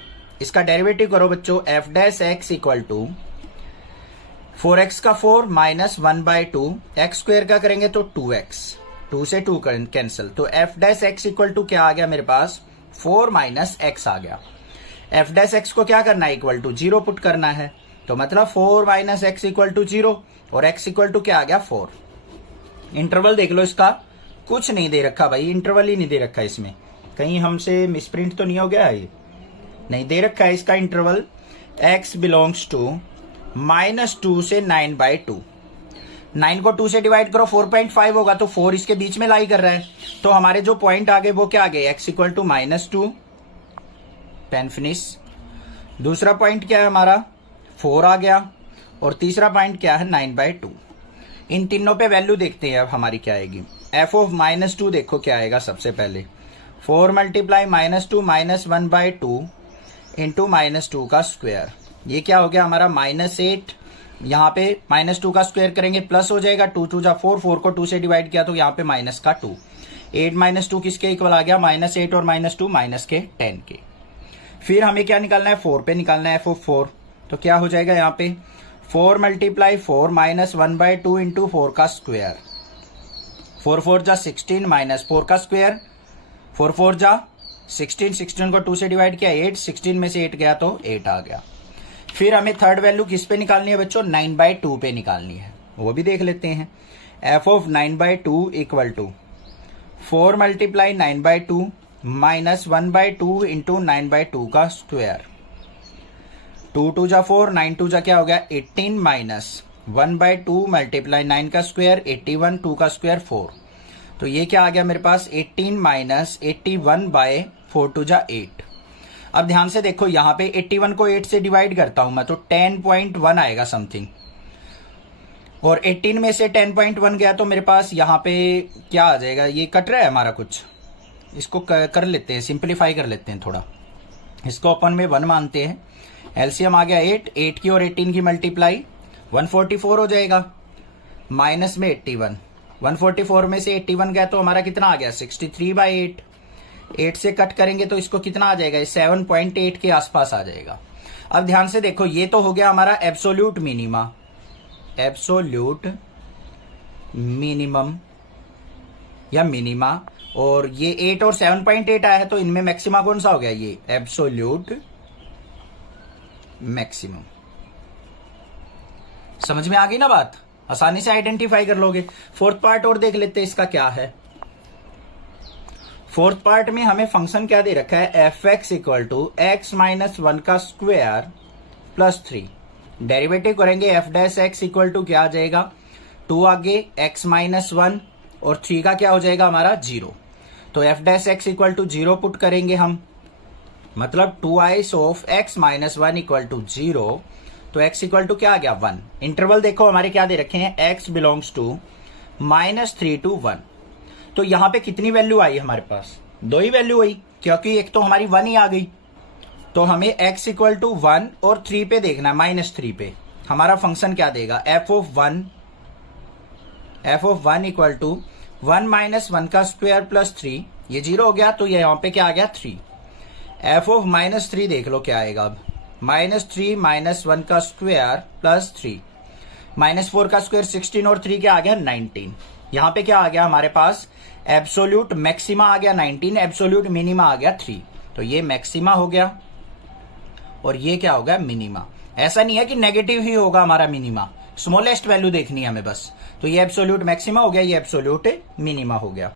इसका डेरिवेटिव करो बच्चों, f dash x equal to 4x का 4 माइनस 1/2 x² का करेंगे तो 2x, 2 से 2 कैंसिल, तो f dash x equal to क्या आ गया मेरे पास 4 माइनस x आ गया। एफ डैश एक्स को क्या करना है इक्वल टू 0 पुट करना है, तो मतलब 4 माइनस x इक्वल टू 0, और x इक्वल टू क्या आ गया 4। इंटरवल देख लो इसका, कुछ नहीं दे रखा भाई, इंटरवल ही नहीं दे रखा इसमें, कहीं हमसे मिसप्रिंट तो नहीं हो गया है, ये नहीं दे रखा है इसका इंटरवल। x बिलोंग्स टू -2 से 9/2, 9 को 2 से डिवाइड करो 4.5 होगा, तो 4 इसके बीच में लाई कर रहा है, तो हमारे जो पॉइंट आ गए वो क्या आ गए x equal to -2, pen finish. दूसरा पॉइंट क्या है हमारा 4 आ गया, और तीसरा पॉइंट क्या है 9/2। इन तीनों पे वैल्यू देखते हैं अब हमारी क्या आएगी। f ऑफ -2 देखो क्या आएगा सबसे पहले, 4 मल्टीप्लाई -2 माइनस 1/2 इंटू -2 का स्क्वायर, ये क्या हो गया हमारा -8, यहाँ पे -2 का स्क्वायर करेंगे प्लस हो जाएगा, 2 2 जा 4, 4 को 2 से डिवाइड किया तो यहाँ पे -2, 8 - 2 किसके इक्वल आ गया -8 और -2 -10 के। फिर हमें क्या निकालना है 4 पे निकालना है f ऑफ 4, तो क्या हो जाएगा यहाँ पे 4 मल्टीप्लाई 4 माइनस 1/2 इंटू 4 का स्क्वायर, 4 4 जा 16 माइनस 4 का स्क्वायर, 4 4 जा 16, 16 को 2 से डिवाइड किया 8, 16 में से 8 गया तो 8 आ गया। फिर हमें थर्ड वैल्यू किस पे निकालनी है बच्चों 9/2 पे निकालनी है, वो भी देख लेते हैं। f of 9/2 equal to 4 multiply 9/2 minus 1/2 into 9/2 का स्क्वायर, 2 2 जा 4, 9 2 जा क्या हो गया 18 माइनस 1/2 मल्टीप्लाई 9 का स्क्वायर 81, 2 का स्क्वायर 4, तो ये क्या आ गया मेरे पास 18 माइनस 81/4 2 जा 8। अब ध्यान से देखो, यहां पे 81 को 8 से डिवाइड करता हूं मैं तो 10.1 आएगा समथिंग, और 18 में से 10.1 गया तो मेरे पास यहां पे क्या आ जाएगा, ये कट रहा है हमारा कुछ, इसको कर लेते हैं, सिंप्लीफाई कर लेते हैं थोड़ा, इसको अपन में 1 मानते हैं। एलसीएम आ गया 8 की और 18 की मल्टीप्लाई 144 हो जाएगा, माइनस में 81, 144 में से 81 गया तो हमारा कितना आ गया 63/8, 8 से कट करेंगे तो इसको कितना आ जाएगा, 7.8 के आसपास आ जाएगा। अब ध्यान से देखो, ये तो हो गया हमारा एब्सोल्यूट मिनिमा, एब्सोल्यूट मिनिमम या मिनिमा, और ये 8 और 7.8 आया है तो इनमें मैक्सिमा कौन सा हो गया, ये एब्सोल्यूट मैक्सिमम। समझ में आ गई ना बात, आसानी से आइडेंटिफाई कर लोगे। फोर्थ पार्ट और देख लेते हैं, इसका क्या है। फोर्थ पार्ट में हमें फंक्शन क्या दे रखा है, F x equal to x minus 1 का स्क्वायर प्लस 3, डेरिवेटिव करेंगे f dash x equal to क्या आ जाएगा 2 आगे एक्स माइनस 1 और 3 का क्या हो जाएगा हमारा 0, तो f dash x equal to 0 put करेंगे हम, मतलब 2i of x minus 1 equal to 0, तो x इक्वल टू क्या आ गया 1। इंटरवल देखो हमारे क्या दे रखे हैं, x बिलोंग्स टू -3 to 1, तो यहां पे कितनी वैल्यू आई हमारे पास, 2 ही वैल्यू आई, क्योंकि एक तो हमारी 1 ही आ गई, तो हमें x इक्वल टू 1 और 3 पे देखना है, -3 पे हमारा फंक्शन क्या देगा, f of 1 equal to 1 minus 1 का स्क्वायर प्लस 3, ये 0 हो गया तो ये यहां पे क्या आ गया 3, f ऑफ -3 देख लो क्या आएगा अब, -3 माइनस 1 का स्क्वायर प्लस 3, -4 का स्क्वायर 16 और 3 क्या आ गया 19, यहां पे क्या आ गया हमारे पास एब्सोल्यूट मैक्सिमा आ गया 19, एब्सोल्यूट मिनिमा आ गया 3, तो ये मैक्सिमा हो गया और ये क्या होगा मिनिमा। ऐसा नहीं है कि नेगेटिव ही होगा हमारा मिनिमा, स्मॉलेस्ट वैल्यू देखनी है हमें बस, तो ये एब्सोल्यूट मैक्सिमा हो गया, ये एब्सोल्यूट मिनिमा हो गया।